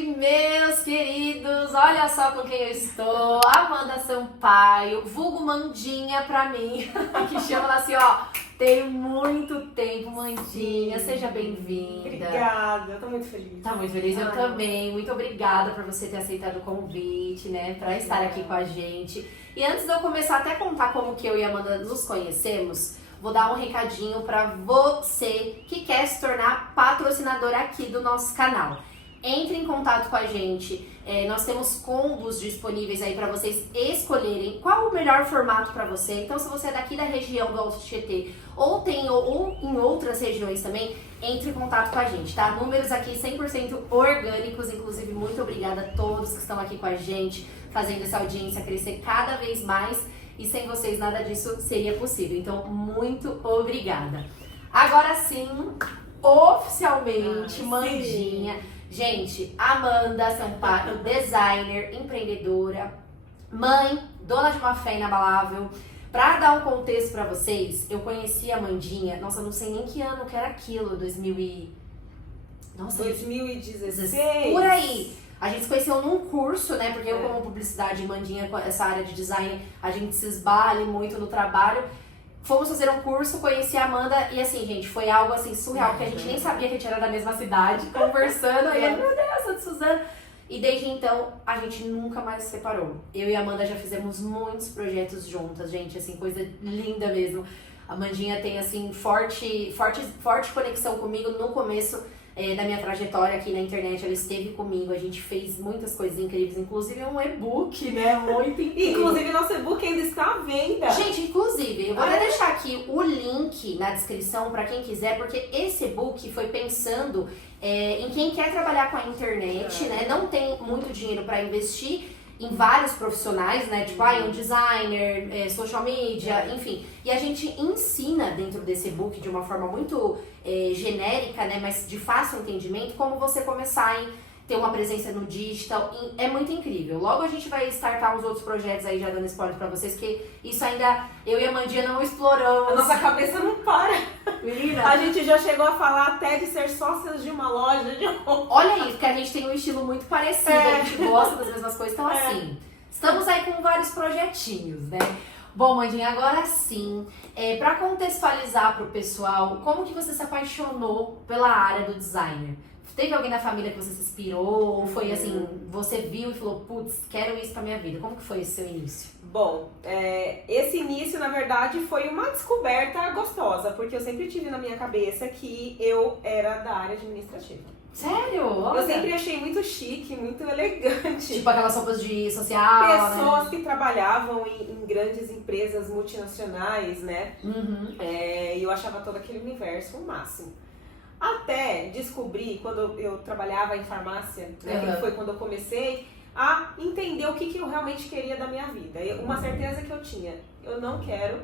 meus queridos! Olha só com quem eu estou, Amanda Sampaio, vulgo Mandinha pra mim, que chama ela assim, ó, tem muito tempo, Mandinha, seja bem-vinda. Obrigada, eu tô muito feliz. Tá muito feliz, eu também, muito obrigada por você ter aceitado o convite, né, pra estar aqui com a gente. E antes de eu começar até a contar como que eu e a Amanda nos conhecemos, vou dar um recadinho pra você que quer se tornar patrocinadora aqui do nosso canal. Entre em contato com a gente, nós temos combos disponíveis aí para vocês escolherem qual o melhor formato para você. Então, se você é daqui da região do Alto Tietê ou em outras regiões também, entre em contato com a gente, tá? Números aqui 100% orgânicos, inclusive muito obrigada a todos que estão aqui com a gente, fazendo essa audiência crescer cada vez mais, e sem vocês nada disso seria possível. Então, muito obrigada. Agora sim, oficialmente, Mandinha. Gente, Amanda Sampaio, designer, empreendedora, mãe, dona de uma fé inabalável. Pra dar um contexto pra vocês, eu conheci a Mandinha, nossa, não sei nem que ano que era aquilo, 2016. Por aí. A gente se conheceu num curso, né? Porque eu, como publicidade e Mandinha, com essa área de design, a gente se esbalha muito no trabalho. Fomos fazer um curso, conheci a Amanda e assim, gente, foi algo assim surreal, porque a gente nem sabia que a gente era da mesma cidade, conversando, aí meu Deus, sou de Suzano. E desde então, a gente nunca mais se separou. Eu e a Amanda já fizemos muitos projetos juntas, gente, assim, coisa linda mesmo. A Mandinha tem, assim, forte conexão comigo no começo da minha trajetória aqui na internet. Ela esteve comigo, a gente fez muitas coisas incríveis, inclusive um e-book, né, muito incrível. Inclusive, nosso e-book ainda está à venda. Gente, inclusive, eu vou até deixar aqui o link na descrição para quem quiser, porque esse e-book foi pensando em quem quer trabalhar com a internet, né, não tem muito dinheiro para investir em vários profissionais, né, tipo, um designer, social media, enfim. E a gente ensina dentro desse e-book de uma forma muito genérica, né, mas de fácil entendimento, como você começar a ter uma presença no digital. É muito incrível. Logo a gente vai startar uns outros projetos aí, já dando spoiler pra vocês, que isso ainda eu e a Mandinha não exploramos. A nossa cabeça não para. Menina. A gente já chegou a falar até de ser sócias de uma loja de roupa. Olha isso, porque a gente tem um estilo muito parecido, a gente gosta das mesmas coisas, então assim, estamos aí com vários projetinhos, né? Bom, Mandinha, agora sim, pra contextualizar pro pessoal, como que você se apaixonou pela área do designer? Teve alguém na família que você se inspirou? Ou foi assim, você viu e falou, putz, quero isso pra minha vida? Como que foi esse seu início? Bom, esse início, na verdade, foi uma descoberta gostosa, porque eu sempre tive na minha cabeça que eu era da área administrativa. Sério? Olha. Eu sempre achei muito chique, muito elegante. Tipo aquelas roupas de social, pessoas, né? que trabalhavam em grandes empresas multinacionais, né? Uhum. E eu achava todo aquele universo o máximo. Até descobrir, quando eu trabalhava em farmácia, né, que foi quando eu comecei a entender o que eu realmente queria da minha vida. Uma certeza que eu tinha, eu não quero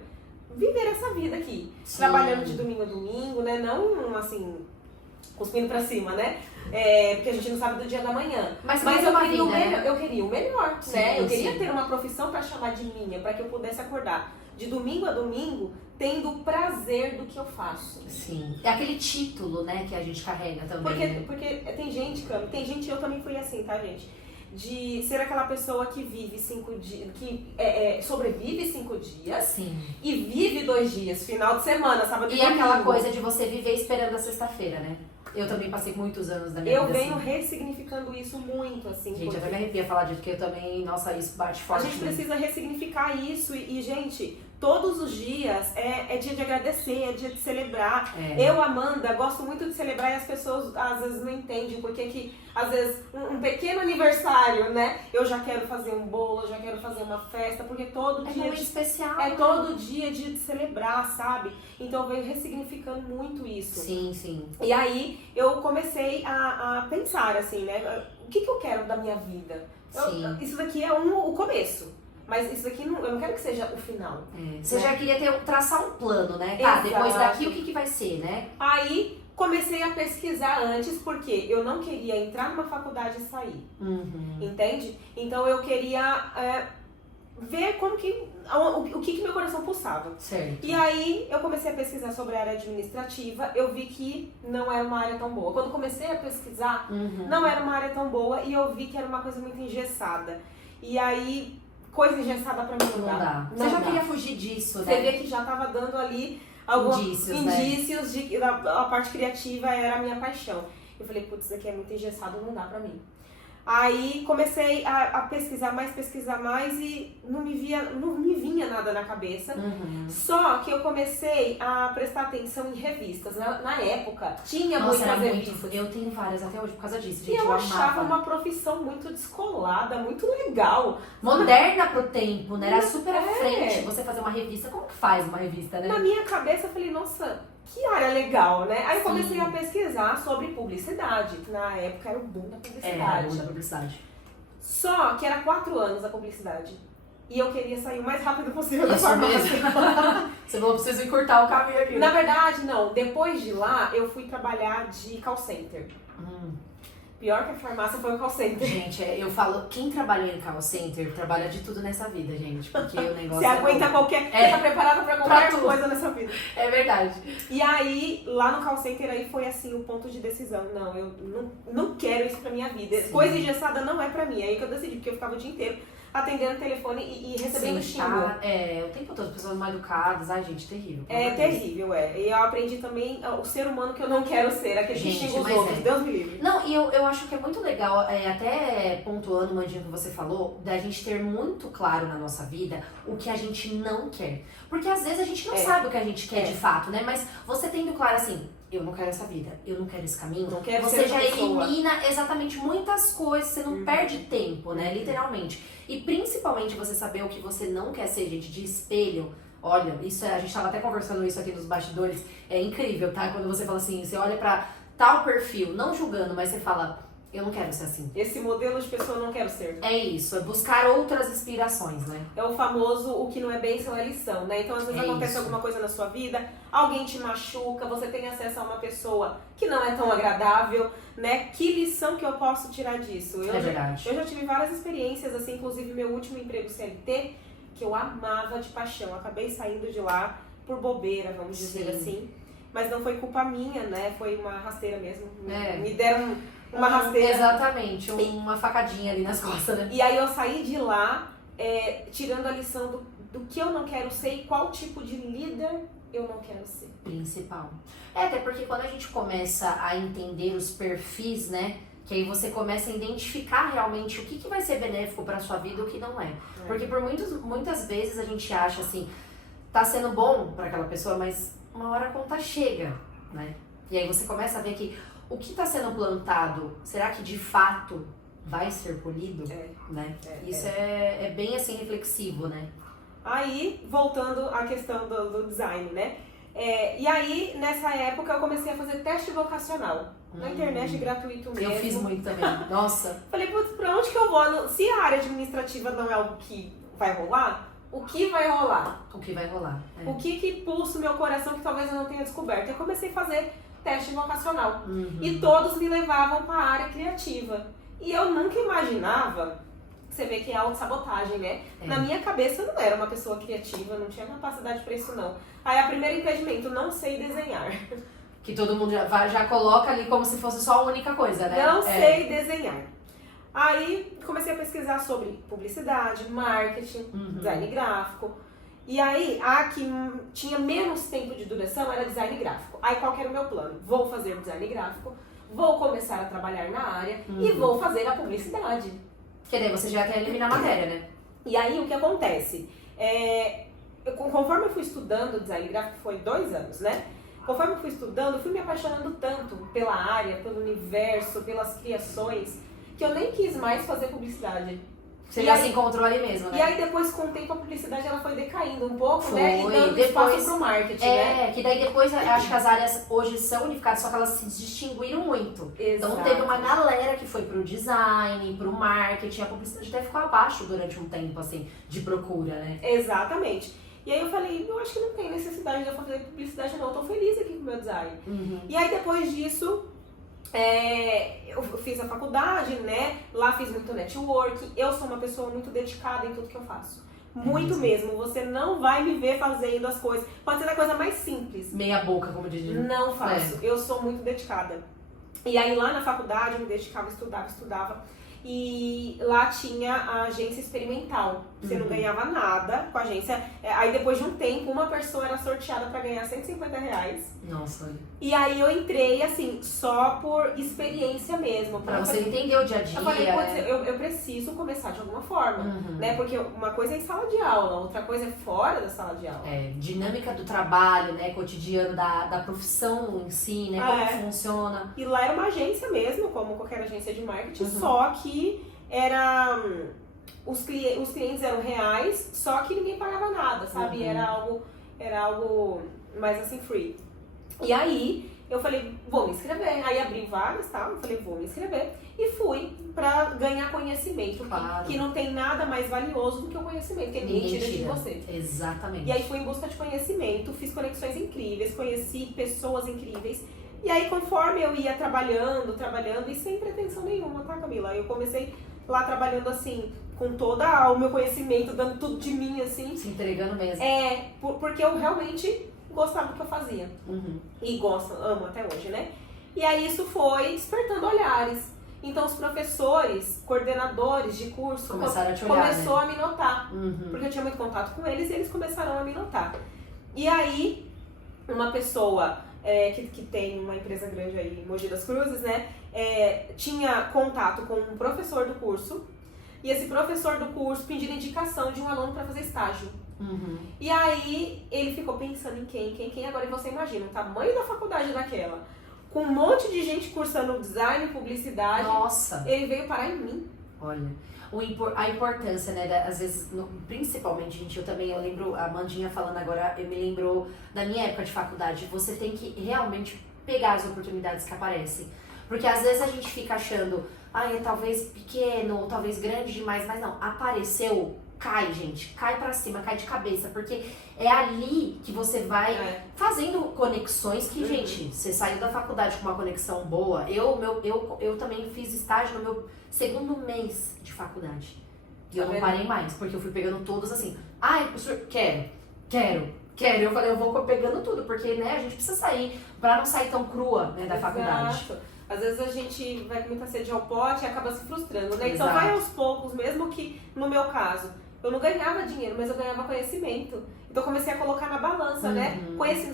viver essa vida aqui, trabalhando de domingo a domingo, né, não assim, cuspindo pra cima, né, porque a gente não sabe do dia da manhã. Mas eu queria o melhor, eu queria o melhor, né, eu queria ter uma profissão pra chamar de minha, pra que eu pudesse acordar de domingo a domingo, tendo o prazer do que eu faço. Sim. É aquele título, né, que a gente carrega também. Porque tem gente, eu também fui assim, tá, gente? De ser aquela pessoa que vive 5 dias, que sobrevive 5 dias. Sim. E vive 2 dias, final de semana, sábado e domingo. E aquela coisa de você viver esperando a sexta-feira, né? Eu também passei muitos anos da minha vida. Eu venho ressignificando isso muito, assim. Gente, eu até me arrepia falar disso, porque eu também, nossa, isso bate forte. A gente precisa ressignificar isso gente, todos os dias é dia de agradecer, é dia de celebrar. Eu, Amanda, gosto muito de celebrar e as pessoas às vezes não entendem porque que, às vezes, um pequeno aniversário, né? Eu já quero fazer um bolo, eu já quero fazer uma festa, porque todo dia... muito especial. Todo dia de celebrar, sabe? Então eu venho ressignificando muito isso. Sim, sim. E aí eu comecei a pensar assim, né? O que eu quero da minha vida? Isso daqui é o começo. Mas isso daqui, eu não quero que seja o final. Você já queria traçar um plano, né? Exato. Depois daqui o que vai ser, né? Aí comecei a pesquisar antes, porque eu não queria entrar numa faculdade e sair. Entende? Então eu queria ver como que, o que meu coração pulsava. Certo. E aí eu comecei a pesquisar sobre a área administrativa, eu vi que não era uma área tão boa. Quando comecei a pesquisar, não era uma área tão boa e eu vi que era uma coisa muito engessada. E aí, coisa engessada pra mim não dá. Você já queria fugir disso, né? Você vê que já tava dando ali alguns indícios de que a parte criativa era a minha paixão. Eu falei, putz, isso aqui é muito engessado, não dá pra mim. Aí comecei a pesquisar mais e não me vinha nada na cabeça. Só que eu comecei a prestar atenção em revistas. Na época, tinha muitas revistas. Eu tenho várias até hoje por causa disso, gente. E eu achava uma profissão muito descolada, muito legal. Moderna pro tempo, né? Era super à frente você fazer uma revista. Como que faz uma revista, né? Na minha cabeça eu falei, nossa, que área legal, né? Aí eu comecei a pesquisar sobre publicidade. Na época era o boom da publicidade. Era o boom da publicidade. Só que era 4 anos a publicidade. E eu queria sair o mais rápido possível da Isso farmácia. mesmo. Você falou, preciso encurtar o caminho aqui. Na verdade, não. Depois de lá, eu fui trabalhar de call center. Pior que a farmácia foi o call center. Gente, eu falo, quem trabalha em call center trabalha de tudo nessa vida, gente. Porque o negócio Você aguenta qualquer... Você tá preparada pra qualquer coisa nessa vida. É verdade. E aí, lá no call center, aí foi assim, o ponto de decisão. Não, eu não quero isso pra minha vida. Sim. Coisa engessada não é pra mim. Aí que eu decidi, porque eu ficava o dia inteiro atendendo o telefone e recebendo xingo. O tempo todo, pessoas mal educadas. Ai, gente, terrível. É terrível, E eu aprendi também o ser humano que eu não quero ser, aquele que xinga os outros. Deus me livre. Não, e eu acho que é muito legal, até pontuando, Mandinho, que você falou, da gente ter muito claro na nossa vida o que a gente não quer. Porque às vezes a gente não sabe o que a gente quer de fato, né? Mas você tendo claro assim, eu não quero essa vida, eu não quero esse caminho, não quero você ser já pessoa. elimina exatamente muitas coisas, você não perde tempo, né? Literalmente. E principalmente você saber o que você não quer ser, gente, de espelho. Olha, isso a gente tava até conversando isso aqui nos bastidores, é incrível, tá? Quando você fala assim, você olha pra tal perfil, não julgando, mas você fala, eu não quero ser assim. Esse modelo de pessoa eu não quero ser. É isso, é buscar outras inspirações, né? É o famoso, o que não é bênção é lição, né? Então, às vezes acontece alguma coisa na sua vida, alguém te machuca, você tem acesso a uma pessoa que não é tão agradável, né? Que lição que eu posso tirar disso? É verdade. Eu já tive várias experiências, assim, inclusive meu último emprego CLT, que eu amava de paixão. Acabei saindo de lá por bobeira, vamos dizer assim. Mas não foi culpa minha, né? Foi uma rasteira mesmo. Me deram uma rasteira. Exatamente, uma facadinha ali nas costas, né? E aí eu saí de lá, tirando a lição do que eu não quero ser e qual tipo de líder eu não quero ser. Principal. Até porque quando a gente começa a entender os perfis, né? Que aí você começa a identificar realmente o que vai ser benéfico pra sua vida e o que não é. Porque por muitas vezes a gente acha assim, tá sendo bom pra aquela pessoa, mas uma hora a conta chega, né? E aí você começa a ver que o que está sendo plantado, será que de fato vai ser colhido? Né? Isso é bem assim reflexivo, né? Aí, voltando à questão do design, né? E aí, nessa época, eu comecei a fazer teste vocacional. Na internet, gratuito mesmo. Eu fiz muito também. Nossa. Falei, putz, pra onde que eu vou? Se a área administrativa não é algo que vai rolar, o que vai rolar? O que vai rolar. O que pulsa o meu coração que talvez eu não tenha descoberto? Eu comecei a fazer teste vocacional. E todos me levavam para a área criativa. E eu nunca imaginava, você vê que é autossabotagem, né? Na minha cabeça eu não era uma pessoa criativa, não tinha capacidade para isso não. Aí a primeiro impedimento, não sei desenhar. Que todo mundo já coloca ali como se fosse só a única coisa, né? Não sei desenhar. Aí comecei a pesquisar sobre publicidade, marketing, design gráfico. E aí, a que tinha menos tempo de duração era design gráfico. Aí qual que era o meu plano? Vou fazer design gráfico, vou começar a trabalhar na área e vou fazer a publicidade. Que daí você já quer eliminar a matéria, né? E aí o que acontece? Conforme eu fui estudando design gráfico, foi 2 anos, né? Conforme eu fui estudando, eu fui me apaixonando tanto pela área, pelo universo, pelas criações, que eu nem quis mais fazer publicidade. Você já se encontrou ali mesmo, né? E aí depois, com o tempo, a publicidade ela foi decaindo um pouco, né? E dando espaço pro marketing, né? Que daí depois, eu acho que as áreas hoje são unificadas, só que elas se distinguiram muito. Exato. Então teve uma galera que foi pro design, pro marketing, a publicidade até ficou abaixo durante um tempo, assim, de procura, né? Exatamente. E aí eu falei, eu acho que não tem necessidade de eu fazer publicidade não, eu tô feliz aqui com o meu design. E aí depois disso, eu fiz a faculdade, né? Lá fiz muito network. Eu sou uma pessoa muito dedicada em tudo que eu faço. Muito mesmo. Você não vai me ver fazendo as coisas. Pode ser da coisa mais simples. Meia boca, como diz. Não faço. Eu sou muito dedicada. E aí lá na faculdade eu me dedicava, estudava. E lá tinha a agência experimental. Você não ganhava nada com a agência. Aí depois de um tempo, uma pessoa era sorteada pra ganhar R$150. Nossa, olha. E aí eu entrei, assim, só por experiência mesmo. Pra você entender o dia a dia. Eu falei, eu preciso começar de alguma forma, né? Porque uma coisa é em sala de aula, outra coisa é fora da sala de aula. Dinâmica do trabalho, né? Cotidiano da profissão em si, né? Como funciona. E lá era uma agência mesmo, como qualquer agência de marketing, só que era... Os clientes eram reais, só que ninguém pagava nada, sabe? Era algo mais assim, free. E aí, eu falei, vou me inscrever. Aí abri vagas, tá? Eu falei, vou me inscrever. E fui pra ganhar conhecimento. Claro. Que não tem nada mais valioso do que o conhecimento, que ninguém tira de você. Exatamente. E aí fui em busca de conhecimento, fiz conexões incríveis, conheci pessoas incríveis. E aí, conforme eu ia trabalhando, e sem pretensão nenhuma, tá, Camila? Eu comecei lá trabalhando assim, com todo o meu conhecimento, dando tudo de mim, assim. Se entregando mesmo. Porque eu realmente gostava do que eu fazia. E amo até hoje, né? E aí isso foi despertando olhares. Então os professores, coordenadores de curso começaram a te olhar, começou a me notar. Porque eu tinha muito contato com eles e eles começaram a me notar. E aí, uma pessoa que tem uma empresa grande aí em Mogi das Cruzes, né? Tinha contato com um professor do curso. E esse professor do curso pediu indicação de um aluno para fazer estágio. E aí ele ficou pensando em quem. Agora você imagina o tamanho da faculdade daquela, com um monte de gente cursando design, publicidade. Nossa! Ele veio parar em mim. Olha, a importância, né, às vezes, principalmente, gente, eu lembro, a Mandinha falando agora, me lembrou da minha época de faculdade, você tem que realmente pegar as oportunidades que aparecem. Porque às vezes a gente fica achando, é talvez pequeno, ou talvez grande demais, mas não, apareceu, cai, gente, cai pra cima, cai de cabeça, porque é ali que você vai fazendo conexões que, gente, você saiu da faculdade com uma conexão boa. Eu também fiz estágio no meu segundo mês de faculdade. E eu não parei mais, porque eu fui pegando todos assim, professor, quero. Eu falei, eu vou pegando tudo, porque, né, a gente precisa sair, pra não sair tão crua, né, da faculdade. Às vezes a gente vai com muita sede ao pote e acaba se frustrando, né? Então vai aos poucos, mesmo que, no meu caso, eu não ganhava dinheiro, mas eu ganhava conhecimento. Então eu comecei a colocar na balança, né?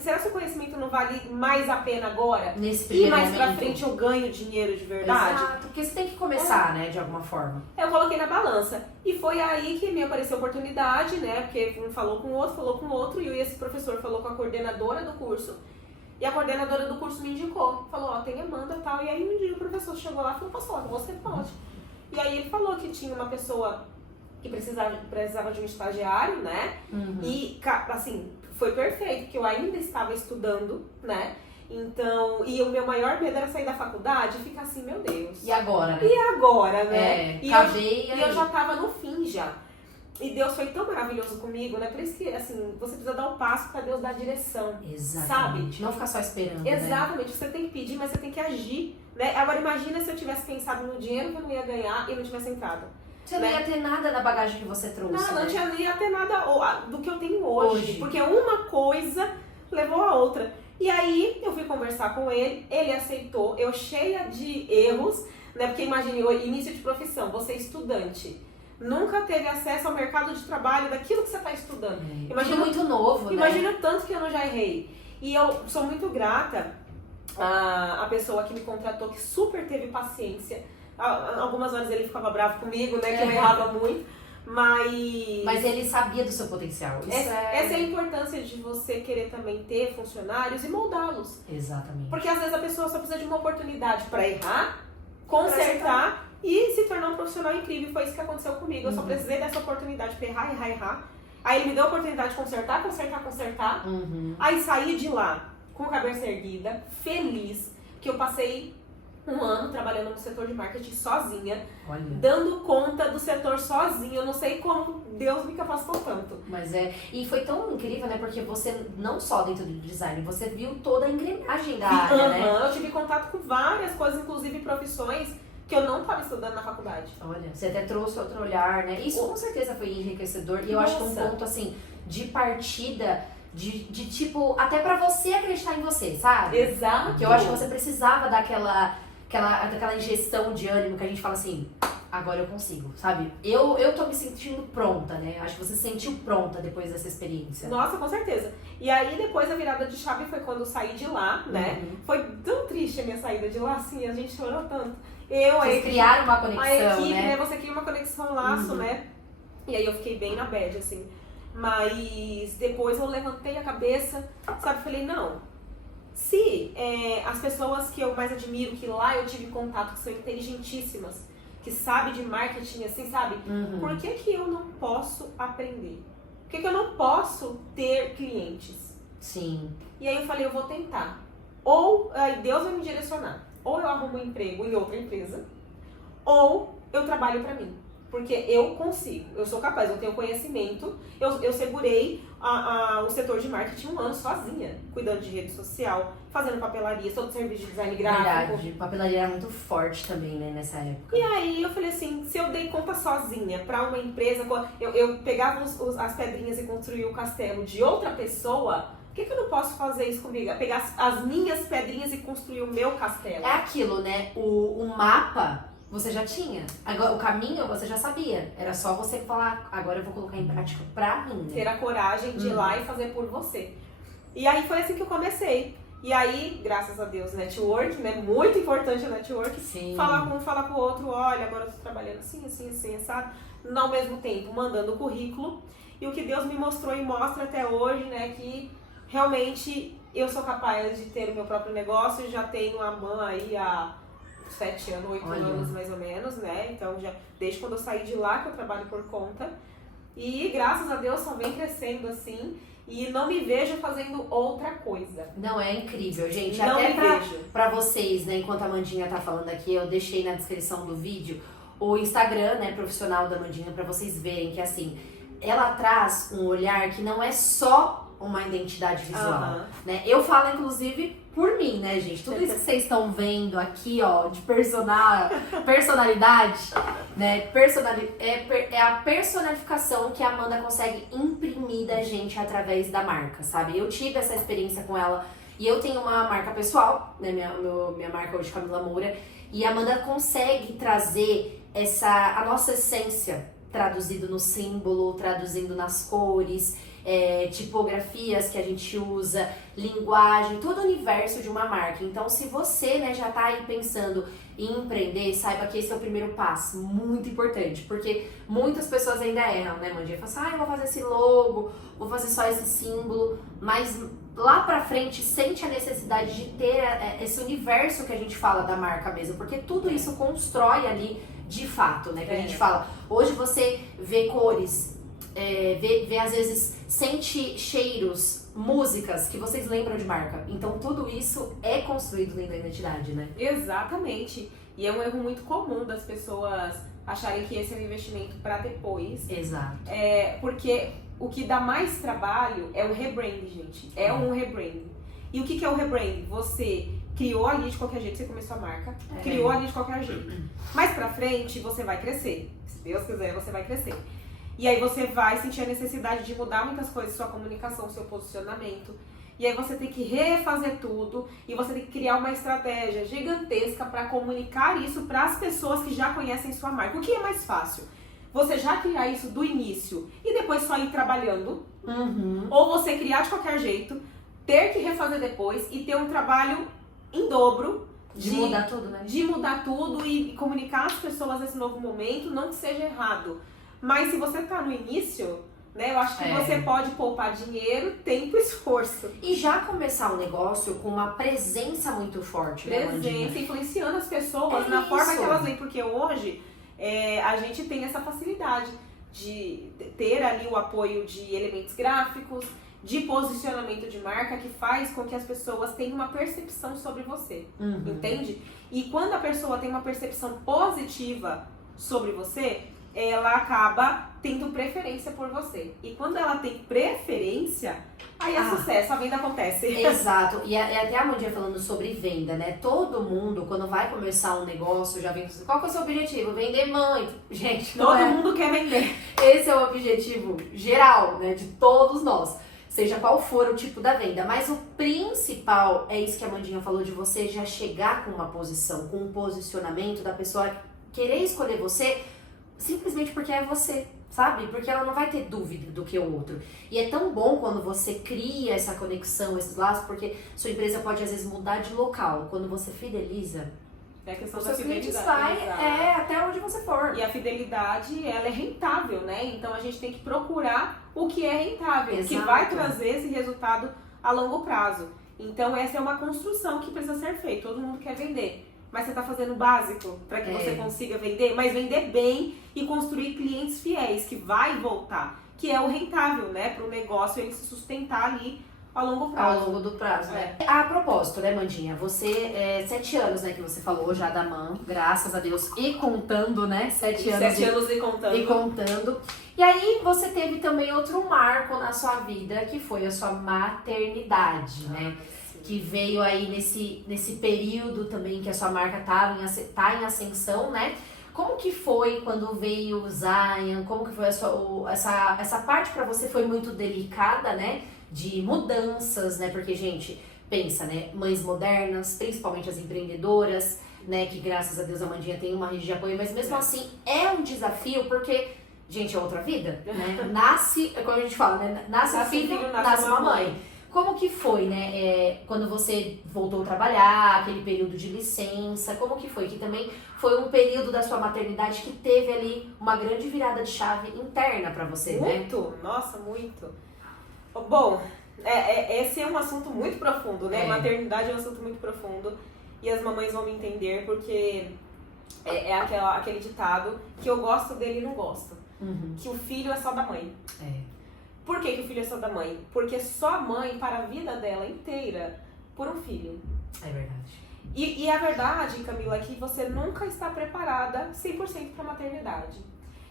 Será que o conhecimento não vale mais a pena agora? Nesse e mais momento. Pra frente eu ganho dinheiro de verdade? Exato, porque você tem que começar, né, de alguma forma. Eu coloquei na balança. E foi aí que me apareceu a oportunidade, né? Porque um falou com o outro, e esse professor falou com a coordenadora do curso. E a coordenadora do curso me indicou. Falou, tem Amanda e tal. E aí um dia o professor chegou lá e falou, pastor, você pode. E aí ele falou que tinha uma pessoa que precisava de um estagiário, né? E, assim, foi perfeito, porque eu ainda estava estudando, né? Então, e o meu maior medo era sair da faculdade e ficar assim, meu Deus. E agora, né? E agora, né? E eu já tava no fim já. E Deus foi tão maravilhoso comigo, né? Por isso que, assim, você precisa dar um passo pra Deus dar direção. Exatamente. Sabe? Não ficar só esperando, Exatamente. Né? Você tem que pedir, mas você tem que agir, né? Agora, imagina se eu tivesse pensado no dinheiro que eu não ia ganhar e não tivesse entrado. Você não ia ter nada da bagagem que você trouxe, não ia ter nada do que eu tenho hoje. Porque uma coisa levou a outra. E aí, eu fui conversar com ele, ele aceitou, eu cheia de erros, né? Porque imagine, o início de profissão, você é estudante. Nunca teve acesso ao mercado de trabalho daquilo que você está estudando. Imagina muito novo, imagina tanto que eu não já errei. E eu sou muito grata à pessoa que me contratou, que super teve paciência. Algumas horas ele ficava bravo comigo, né? Que eu errava muito. Mas ele sabia do seu potencial. Essa é a importância de você querer também ter funcionários e moldá-los. Exatamente. Porque às vezes a pessoa só precisa de uma oportunidade para errar, consertar e se tornar um profissional incrível. Foi isso que aconteceu comigo. Eu só precisei dessa oportunidade para errar. Aí ele me deu a oportunidade de consertar. Aí saí de lá com a cabeça erguida, feliz, que eu passei um ano trabalhando no setor de marketing sozinha, dando conta do setor sozinha. Eu não sei como Deus me capacitou tanto. E foi tão incrível, né? Porque você, não só dentro do design, você viu toda a engrenagem da área, né? Eu tive contato com várias coisas, inclusive profissões que eu não estava estudando na faculdade. Olha, você até trouxe outro olhar, né? Isso com certeza foi enriquecedor. E eu acho que um ponto, assim, de partida, de tipo, até pra você acreditar em você, sabe? Exato. Que eu acho que você precisava daquela injeção de ânimo que a gente fala assim, agora eu consigo, sabe? Eu tô me sentindo pronta, né? Acho que você se sentiu pronta depois dessa experiência. Nossa, com certeza. E aí, depois a virada de chave foi quando eu saí de lá, né? Foi tão triste a minha saída de lá, assim, a gente chorou tanto. Vocês criaram uma conexão, a equipe, né? Você cria uma conexão, um laço, né? E aí eu fiquei bem na bad, assim. Mas depois eu levantei a cabeça, sabe? Falei, não. Se as pessoas que eu mais admiro, que lá eu tive contato, que são inteligentíssimas, que sabem de marketing, assim, sabe? Por que eu não posso aprender? Por que eu não posso ter clientes? Sim. E aí eu falei, eu vou tentar. Ou aí Deus vai me direcionar. Ou eu arrumo um emprego em outra empresa, ou eu trabalho pra mim. Porque eu consigo, eu sou capaz, eu tenho conhecimento. Eu segurei o setor de marketing 1 ano sozinha, cuidando de rede social, fazendo papelaria, todo serviço de design gráfico. Verdade, papelaria era muito forte também, né, nessa época. E aí eu falei assim, se eu dei conta sozinha pra uma empresa, eu pegava as pedrinhas e construía o castelo de outra pessoa, por que eu não posso fazer isso comigo? Pegar as minhas pedrinhas e construir o meu castelo. É aquilo, né? O mapa você já tinha. Agora, o caminho você já sabia. Era só você falar, agora eu vou colocar em prática pra mim. Né? Ter a coragem de ir lá e fazer por você. E aí foi assim que eu comecei. E aí, graças a Deus, network, né? Muito importante o network. Sim. Falar com um, falar com o outro, olha, agora eu tô trabalhando assim, assim, assim, sabe? Ao mesmo tempo, mandando o currículo. E o que Deus me mostrou e mostra até hoje, né? Que realmente eu sou capaz de ter o meu próprio negócio. Já tenho a mãe aí há 7 anos, 8 anos mais ou menos, né? Então, já desde quando eu saí de lá que eu trabalho por conta. E graças a Deus só vem crescendo assim. E não me vejo fazendo outra coisa. Não, é incrível, gente. Não até me vejo. Pra vocês, né? Enquanto a Amandinha tá falando aqui, eu deixei na descrição do vídeo o Instagram, né, profissional da Amandinha, pra vocês verem que, assim, ela traz um olhar que não é só uma identidade visual, né? Eu falo, inclusive, por mim, né, gente? Tudo isso que vocês estão vendo aqui, ó, de personalidade, né? É a personalificação que a Amanda consegue imprimir da gente através da marca, sabe? Eu tive essa experiência com ela e eu tenho uma marca pessoal, né? Minha marca hoje, Camila Moura, e a Amanda consegue trazer a nossa essência traduzido no símbolo, traduzindo nas cores, tipografias que a gente usa, linguagem, todo o universo de uma marca. Então, se você, né, já tá aí pensando em empreender, saiba que esse é o primeiro passo, muito importante, porque muitas pessoas ainda erram, né, Mandinha? Falam assim, eu vou fazer esse logo, vou fazer só esse símbolo, mas lá pra frente sente a necessidade de ter esse universo que a gente fala da marca mesmo, porque tudo isso constrói ali de fato, né, que a gente fala. Hoje você vê cores, vê às vezes, sente cheiros, músicas que vocês lembram de marca. Então tudo isso é construído dentro da identidade, né? Exatamente. E é um erro muito comum das pessoas acharem que esse é um investimento para depois. Exato. Porque o que dá mais trabalho é o rebrand, gente. É um rebrand. E o que é o rebrand? Você criou ali de qualquer jeito, você começou a marca, criou ali de qualquer jeito. Mais pra frente, você vai crescer. Se Deus quiser, você vai crescer. E aí você vai sentir a necessidade de mudar muitas coisas, sua comunicação, seu posicionamento. E aí você tem que refazer tudo e você tem que criar uma estratégia gigantesca para comunicar isso para as pessoas que já conhecem sua marca. O que é mais fácil? Você já criar isso do início e depois só ir trabalhando? Ou você criar de qualquer jeito, ter que refazer depois e ter um trabalho em dobro de mudar tudo, né? De mudar tudo e comunicar às pessoas nesse novo momento, não que seja errado. Mas se você tá no início, né, eu acho que você pode poupar dinheiro, tempo e esforço. E já começar um negócio com uma presença muito forte, né, Presença, influenciando as pessoas na forma que elas leem. Porque hoje a gente tem essa facilidade de ter ali o apoio de elementos gráficos, de posicionamento de marca, que faz com que as pessoas tenham uma percepção sobre você, entende? E quando a pessoa tem uma percepção positiva sobre você, ela acaba tendo preferência por você. E quando ela tem preferência, aí é sucesso, a venda acontece. Exato. E até a Amandinha falando sobre venda, né? Todo mundo, quando vai começar um negócio, já vem assim, qual que é o seu objetivo? Vender muito. Gente, Todo mundo quer vender. Esse é o objetivo geral, né? De todos nós. Seja qual for o tipo da venda. Mas o principal é isso que a Amandinha falou, de você já chegar com uma posição, com um posicionamento da pessoa querer escolher você simplesmente porque é você, sabe? Porque ela não vai ter dúvida do que o outro. E é tão bom quando você cria essa conexão, esses laços, porque sua empresa pode às vezes mudar de local. Quando você fideliza, É a questão os da seus clientes fidelidade. vai até onde você for. E a fidelidade, ela é rentável, né? Então a gente tem que procurar o que é rentável, Exato. que vai trazer esse resultado a longo prazo. Então essa é uma construção que precisa ser feita. Todo mundo quer vender. Mas você está fazendo o básico para que você consiga vender, mas vender bem e construir clientes fiéis, que vai voltar, que é o rentável, né? Para o negócio ele se sustentar ali a longo prazo. Ao longo do prazo, né? A propósito, né, Mandinha? Você, 7 anos, né, que você falou já da MAM, graças a Deus, e contando, né? 7 anos. 7 anos e contando. E contando. E aí você teve também outro marco na sua vida, que foi a sua maternidade, né? Que veio aí nesse período também que a sua marca tá em ascensão, né? Como que foi quando veio o Zion? Como que foi essa parte para você foi muito delicada, né? De mudanças, né? Porque, gente, pensa, né? Mães modernas, principalmente as empreendedoras, né? Que graças a Deus a Amandinha tem uma rede de apoio, mas mesmo assim é um desafio porque, gente, é outra vida, né? Nasce, como a gente fala, né? Nasce um filho, nasce uma mãe. Como que foi, né, quando você voltou a trabalhar, aquele período de licença, como que foi? Que também foi um período da sua maternidade que teve ali uma grande virada de chave interna pra você, muito, né? Nossa, muito. Bom, esse é um assunto muito profundo, né? Maternidade é um assunto muito profundo e as mamães vão me entender porque aquele ditado que eu gosto dele e não gosto. Que o filho é só da mãe. Por que o filho é só da mãe? Porque só a mãe para a vida dela inteira por um filho. É verdade. E a verdade, Camila, é que você nunca está preparada 100% para a maternidade.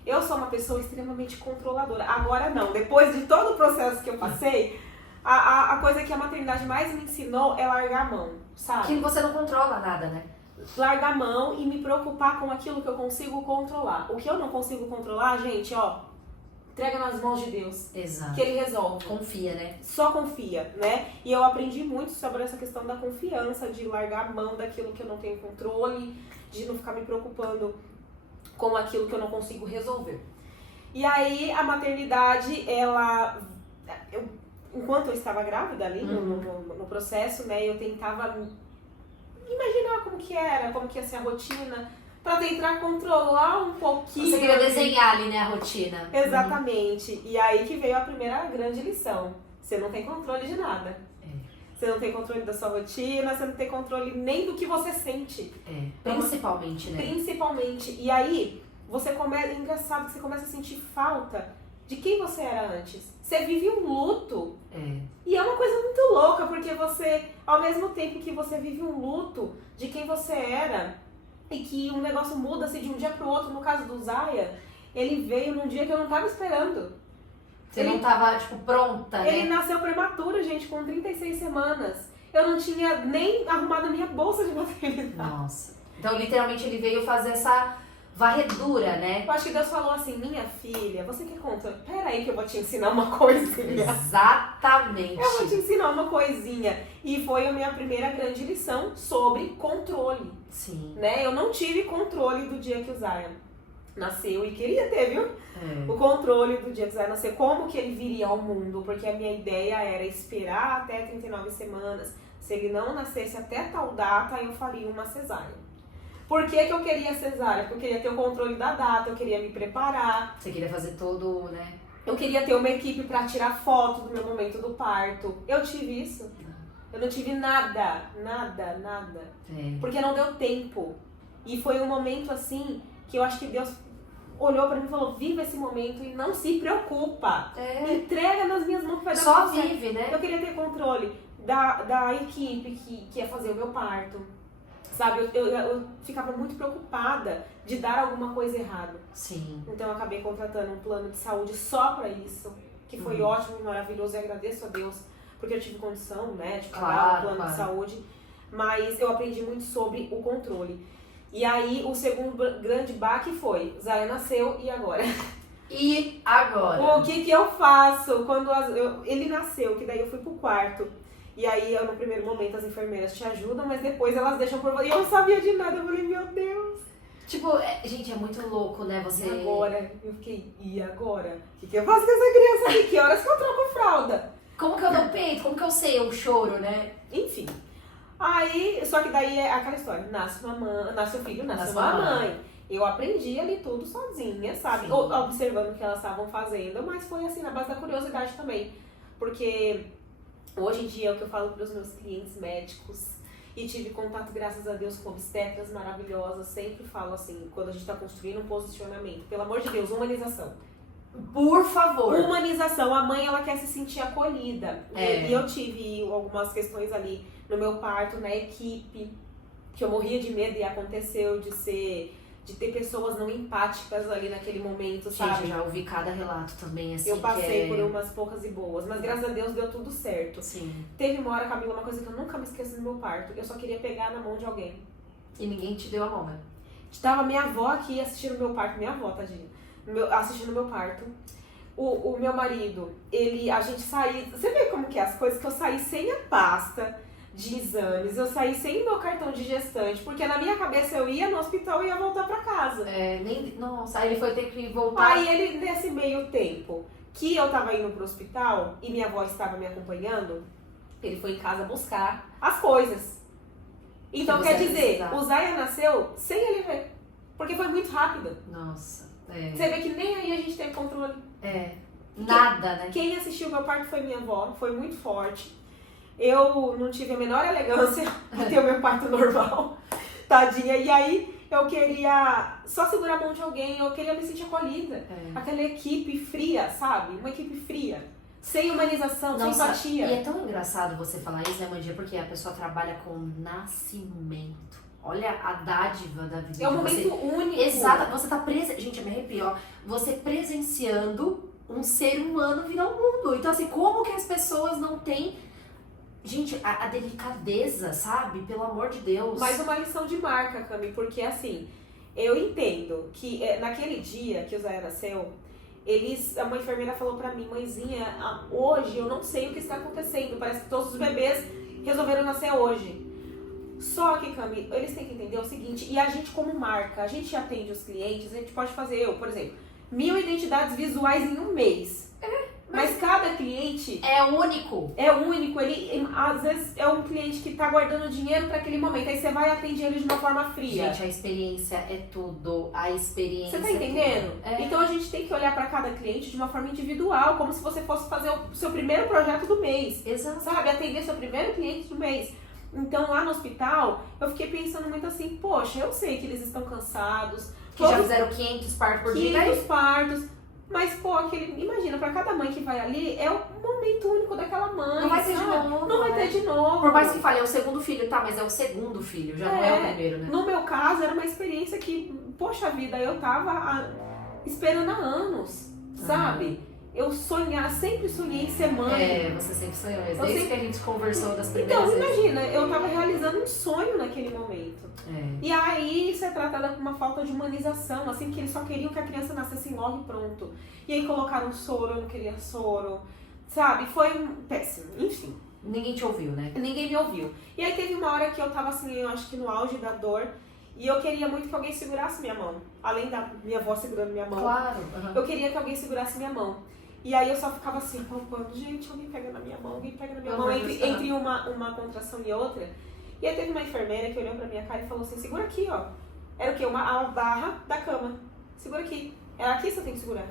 Eu sou uma pessoa extremamente controladora. Agora não, depois de todo o processo que eu passei, a coisa que a maternidade mais me ensinou é largar a mão, sabe? Que você não controla nada, né? Largar a mão e me preocupar com aquilo que eu consigo controlar. O que eu não consigo controlar, gente, entrega nas mãos de Deus. Exato. Que Ele resolve. Confia, né? Só confia, né? E eu aprendi muito sobre essa questão da confiança, de largar a mão daquilo que eu não tenho controle, de não ficar me preocupando com aquilo que eu não consigo resolver. E aí, a maternidade, enquanto eu estava grávida ali, no processo, né? Eu tentava imaginar como que ia ser a rotina, pra tentar controlar um pouquinho. Você queria desenhar ali, né, a rotina. Exatamente. E aí que veio a primeira grande lição. Você não tem controle de nada. Você não tem controle da sua rotina, você não tem controle nem do que você sente. Principalmente, né? Principalmente. E aí, é engraçado que você começa a sentir falta de quem você era antes. Você vive um luto. E é uma coisa muito louca, porque você, ao mesmo tempo que você vive um luto de quem você era, e que um negócio muda assim, de um dia pro outro. No caso do Zaya, ele veio num dia que eu não tava esperando. Você não tava, tipo, pronta, né? Ele nasceu prematuro, gente, com 36 semanas. Eu não tinha nem arrumado a minha bolsa de maternidade. Nossa. Então, literalmente, ele veio fazer essa varredura, né? Eu acho que Deus falou assim, minha filha, você que conta? Pera aí que eu vou te ensinar uma coisinha. Exatamente. Eu vou te ensinar uma coisinha. E foi a minha primeira grande lição sobre controle. Sim. Né? Eu não tive controle do dia que o Zion nasceu e queria ter, viu? O controle do dia que o Zion nasceu, como que ele viria ao mundo, porque a minha ideia era esperar até 39 semanas. Se ele não nascesse até tal data, eu faria uma cesárea. Por que eu queria cesárea? Porque eu queria ter o controle da data, eu queria me preparar. Você queria fazer todo, né? Eu queria ter uma equipe pra tirar foto do meu momento do parto. Eu tive isso? Eu não tive nada. Porque não deu tempo. E foi um momento assim, que eu acho que Deus olhou pra mim e falou, viva esse momento e não se preocupa. Entrega nas minhas mãos que vai dar só tudo vive, certo. né? Eu queria ter controle da equipe que ia fazer o meu parto. sabe? Eu ficava muito preocupada de dar alguma coisa errada. Sim. Então eu acabei contratando um plano de saúde só pra isso, que foi ótimo e maravilhoso, e agradeço a Deus, porque eu tive condição, né, de pagar um plano de saúde, mas eu aprendi muito sobre o controle. E aí o segundo grande baque foi, Zaya nasceu, e agora? E agora? O que eu faço quando ele nasceu, que daí eu fui pro quarto. E aí, no primeiro momento, as enfermeiras te ajudam, mas depois elas deixam por você. E eu não sabia de nada, eu falei, meu Deus. Tipo, gente, é muito louco, né, você... E agora? Eu fiquei, e agora? O que eu faço com essa criança aqui? Que horas que eu troco fralda? Como que eu dou peito? Como que eu sei o choro, né? Enfim. Aí, só que daí é aquela história, nasce o filho, nasce uma mãe. Eu aprendi ali tudo sozinha, sabe? Observando o que elas estavam fazendo, mas foi assim, na base da curiosidade também. Porque hoje em dia é o que eu falo para os meus clientes médicos, e tive contato, graças a Deus, com obstetras maravilhosas. Sempre falo assim, quando a gente está construindo um posicionamento, pelo amor de Deus, humanização. Por favor. Humanização. A mãe, ela quer se sentir acolhida. E eu tive algumas questões ali no meu parto, na equipe, que eu morria de medo e aconteceu de ter pessoas não empáticas ali naquele momento, sabe? Gente, eu já ouvi cada relato também, assim, eu passei por umas poucas e boas, mas graças a Deus deu tudo certo. Sim. Teve uma hora, Camila, uma coisa que eu nunca me esqueço do meu parto, eu só queria pegar na mão de alguém. E ninguém te deu a mão, né? Tava minha avó aqui assistindo meu parto, minha avó, tadinha, assistindo meu parto. O meu marido, a gente saía, você vê como que é as coisas, que eu saí sem a pasta de exames, eu saí sem meu cartão de gestante, porque na minha cabeça eu ia no hospital e ia voltar pra casa. Nossa, aí ele foi ter que voltar. Aí ele, nesse meio tempo que eu tava indo pro hospital e minha avó estava me acompanhando, ele foi em casa buscar as coisas. Então quer dizer, o Zaya nasceu sem ele ver, porque foi muito rápido. Nossa, Você vê que nem aí a gente teve controle. Nada, né? Quem assistiu meu parto foi minha avó, foi muito forte. Eu não tive a menor elegância de ter o meu parto normal, tadinha. E aí eu queria só segurar a mão de alguém, eu queria me sentir acolhida. Aquela equipe fria, sabe? Uma equipe fria, sem humanização, sem empatia. E é tão engraçado você falar isso, né, Mandinha? Porque a pessoa trabalha com nascimento. Olha a dádiva da vida. É um momento único. Exato, você tá gente, eu me arrepio, ó. Você presenciando um ser humano vir ao mundo. Então, assim, como que as pessoas não têm... Gente, a delicadeza, sabe? Pelo amor de Deus. Mas uma lição de marca, Cami, porque assim, eu entendo que naquele dia que o Zaya nasceu, uma enfermeira falou pra mim, mãezinha, hoje eu não sei o que está acontecendo, parece que todos os bebês resolveram nascer hoje. Só que, Cami, eles têm que entender o seguinte, e a gente como marca, a gente atende os clientes, a gente pode fazer, por exemplo, 1000 identidades visuais em um mês. Mas cada cliente é único. É único. Ele, às vezes, é um cliente que tá guardando dinheiro para aquele momento. Aí você vai atender ele de uma forma fria. Gente, a experiência é tudo. A experiência. Você tá entendendo? Então a gente tem que olhar para cada cliente de uma forma individual, como se você fosse fazer o seu primeiro projeto do mês. Exato. Sabe? Atender seu primeiro cliente do mês. Então lá no hospital, eu fiquei pensando muito assim, poxa, eu sei que eles estão cansados. Que já fizeram 500 partos por dia. 500 partos. Mas, pô, imagina, pra cada mãe que vai ali, é o momento único daquela mãe. Não vai ter de novo. Não vai ter de novo. Por mais que fale, é o segundo filho, tá, mas é o segundo filho, já não é o primeiro, né? No meu caso, era uma experiência que, poxa vida, eu tava esperando há anos, sabe? Eu sempre sonhei em ser mãe. Você sempre sonhou, desde que a gente conversou das primeiras vezes. Então, imagina, eu tava realizando um sonho naquele momento. E aí, isso é tratada com uma falta de humanização, assim, que eles só queriam que a criança nascesse logo e pronto. E aí colocaram soro, eu não queria soro, sabe? Foi péssimo, enfim. Ninguém te ouviu, né? Ninguém me ouviu. E aí teve uma hora que eu tava assim, eu acho que no auge da dor, e eu queria muito que alguém segurasse minha mão. Além da minha avó segurando minha mão. Claro. Eu queria que alguém segurasse minha mão. E aí eu só ficava assim, palpando, gente, alguém pega na minha mão, alguém pega na minha mão, entre uma contração e outra. E aí teve uma enfermeira que olhou pra minha cara e falou assim, segura aqui, ó. Era o quê? A barra da cama. Segura aqui. Era aqui que você tem que segurar.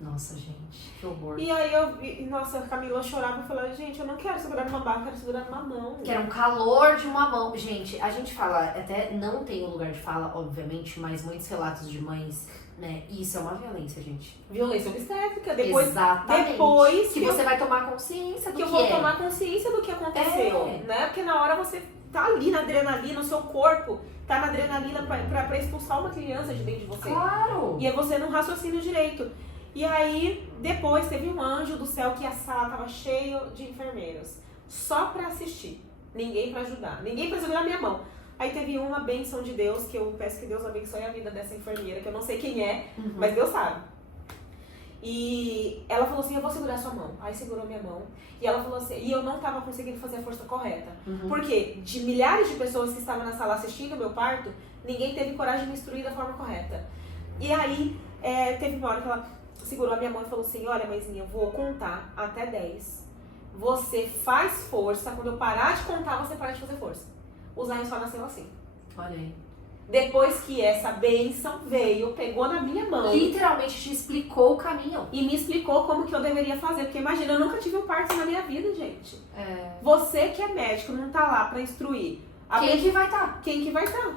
Nossa, gente, que horror. E aí nossa, a Camila chorava e falava, gente, eu não quero segurar numa barra, eu quero segurar numa mão. Que era um calor de uma mão. Gente, a gente fala, até não tem um lugar de fala, obviamente, mas muitos relatos de mães, né? E isso é uma violência, gente. Violência obstétrica. Exatamente. Depois que você vai tomar consciência do que eu vou tomar consciência do que aconteceu, né? Porque na hora você tá ali na adrenalina, o seu corpo tá na adrenalina pra expulsar uma criança de dentro de você. Claro! E aí você não raciocina direito. E aí, depois teve um anjo do céu que a sala tava cheia de enfermeiros. Só pra assistir. Ninguém pra ajudar. Ninguém pra segurar a minha mão. Aí teve uma bênção de Deus, que eu peço que Deus abençoe a vida dessa enfermeira, que eu não sei quem é, mas Deus sabe. E ela falou assim, eu vou segurar sua mão. Aí segurou minha mão. E ela falou assim, e eu não tava conseguindo fazer a força correta. Porque de milhares de pessoas que estavam na sala assistindo o meu parto, ninguém teve coragem de me instruir da forma correta. E aí, teve uma hora que ela segurou a minha mão e falou assim, olha, mãezinha, eu vou contar até 10. Você faz força, quando eu parar de contar, você para de fazer força. O Zion só nasceu assim. Olha aí. Depois que essa bênção veio, pegou na minha mão. Literalmente te explicou o caminho. E me explicou como que eu deveria fazer. Porque imagina, eu nunca tive um parto na minha vida, gente. É. Você que é médico não tá lá pra instruir. Quem que vai estar? Quem que vai estar?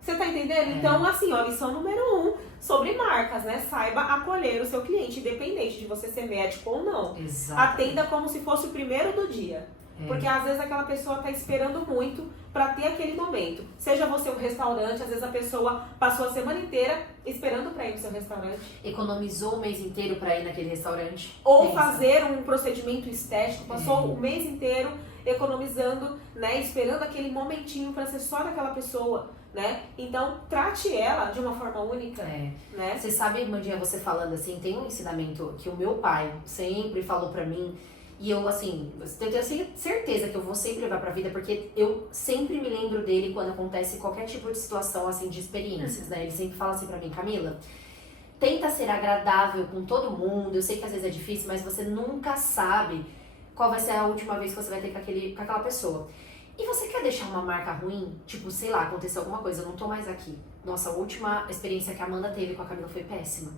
Você tá entendendo? Então, assim, ó, lição número 1 sobre marcas, né? Saiba acolher o seu cliente, independente de você ser médico ou não. Exato. Atenda como se fosse o primeiro do dia. Porque às vezes aquela pessoa tá esperando muito pra ter aquele momento. Seja você um restaurante, às vezes a pessoa passou a semana inteira esperando pra ir no seu restaurante. Economizou o mês inteiro pra ir naquele restaurante. Ou fazer um procedimento estético, passou o mês inteiro economizando, né? Esperando aquele momentinho pra ser só daquela pessoa, né? Então, trate ela de uma forma única, né? Você sabe, Mandinha, você falando assim, tem um ensinamento que o meu pai sempre falou pra mim. E eu, assim, eu tenho certeza que eu vou sempre levar pra vida, porque eu sempre me lembro dele quando acontece qualquer tipo de situação, assim, de experiências, né? Ele sempre fala assim pra mim, Camila, tenta ser agradável com todo mundo, eu sei que às vezes é difícil, mas você nunca sabe qual vai ser a última vez que você vai ter com aquela pessoa. E você quer deixar uma marca ruim? Tipo, sei lá, aconteceu alguma coisa, eu não tô mais aqui. Nossa, a última experiência que a Amanda teve com a Camila foi péssima.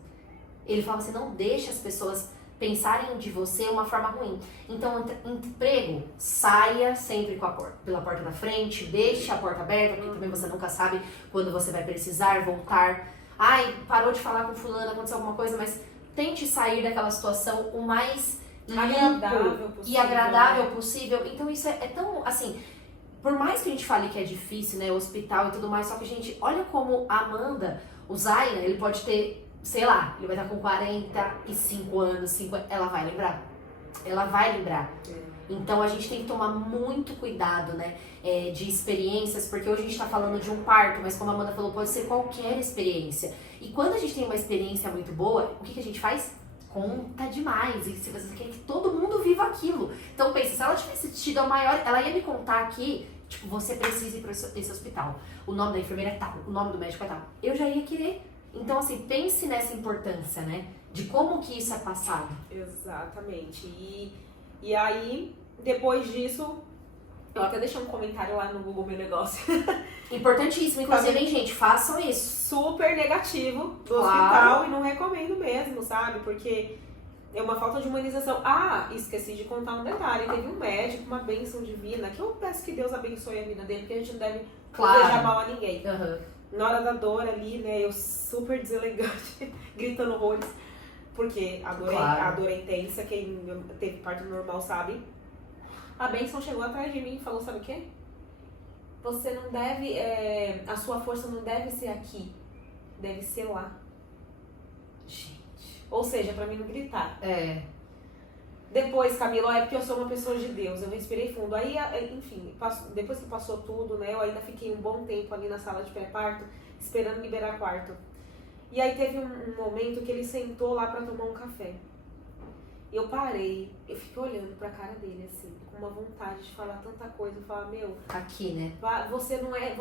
Ele falava assim, não deixa as pessoas pensarem de você uma forma ruim. Então, emprego, saia sempre pela porta da frente, deixe a porta aberta, porque também você nunca sabe quando você vai precisar voltar. Ai, parou de falar com fulano, aconteceu alguma coisa, mas tente sair daquela situação o mais limpo e agradável possível. Então, isso é tão, assim, por mais que a gente fale que é difícil, né, o hospital e tudo mais, só que, gente, olha como a Amanda, o Zayn, ele pode ter, sei lá, ele vai estar com 45 anos, 50, ela vai lembrar. Ela vai lembrar. Então a gente tem que tomar muito cuidado, né, de experiências, porque hoje a gente tá falando de um parto, mas como a Amanda falou, pode ser qualquer experiência. E quando a gente tem uma experiência muito boa, o que a gente faz? Conta demais. E se você quer que todo mundo viva aquilo. Então pensa, se ela tivesse tido a maior, ela ia me contar aqui, tipo, você precisa ir pra esse hospital. O nome da enfermeira é tal, o nome do médico é tal. Eu já ia querer. Então, assim, pense nessa importância, né? De como que isso é passado. Exatamente. E aí, depois disso, eu até deixei um comentário lá no Google Meu Negócio. Importantíssimo. Inclusive, hein, gente, façam isso. Super negativo do hospital e não recomendo mesmo, sabe? Porque é uma falta de humanização. Ah, esqueci de contar um detalhe. Teve um médico, uma bênção divina, que eu peço que Deus abençoe a vida dele, porque a gente não deve desejar mal a ninguém. Na hora da dor ali, né, eu super deselegante, gritando horrores, porque a dor é intensa, quem teve parto normal sabe. A bênção chegou atrás de mim e falou, sabe o quê? Você não deve, a sua força não deve ser aqui, deve ser lá. Gente. Ou seja, pra mim não gritar. Depois, Camila, é porque eu sou uma pessoa de Deus, eu respirei fundo. Aí, enfim, depois que passou tudo, né, eu ainda fiquei um bom tempo ali na sala de pré-parto, esperando liberar quarto. E aí teve um momento que ele sentou lá pra tomar um café. Eu parei, eu fiquei olhando pra cara dele, assim, com uma vontade de falar tanta coisa. Eu falava, meu... Aqui, né? Você não é...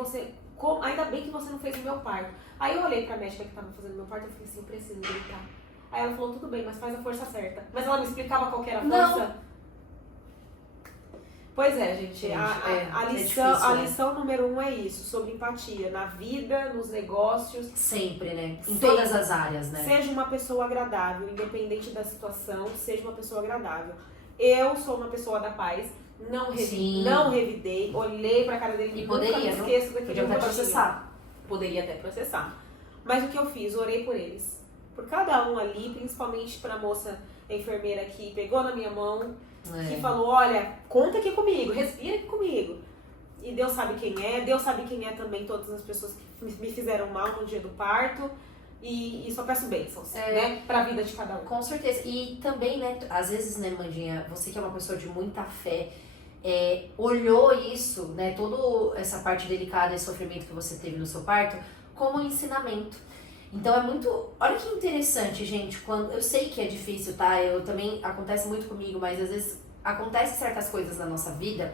ainda bem que você não fez o meu parto. Aí eu olhei pra médica que tava fazendo meu parto e falei assim, eu preciso gritar. Aí ela falou, tudo bem, mas faz a força certa. Mas ela me explicava qual que era a força? Não. Pois é, gente. A lição número 1 é isso, sobre empatia. Na vida, nos negócios. Sempre, né? Em todas as áreas, né? Seja uma pessoa agradável, independente da situação, seja uma pessoa agradável. Eu sou uma pessoa da paz. Não revidei, olhei pra cara dele e nunca me esqueço daquele rostinho. Poderia até processar. Mas o que eu fiz? Orei por eles. Por cada um ali, principalmente pra moça enfermeira que pegou na minha mão, que falou, olha, conta aqui comigo, respira aqui comigo. e Deus sabe quem é. Deus sabe quem é também todas as pessoas que me fizeram mal no dia do parto. E só peço bênçãos, né? Pra vida de cada um. Com certeza. E também, né, às vezes, né, Mandinha, você que é uma pessoa de muita fé, olhou isso, né, toda essa parte delicada e sofrimento que você teve no seu parto, como um ensinamento. Então é muito... Olha que interessante, gente, quando eu sei que é difícil, tá? Eu também... Acontece muito comigo, mas às vezes acontecem certas coisas na nossa vida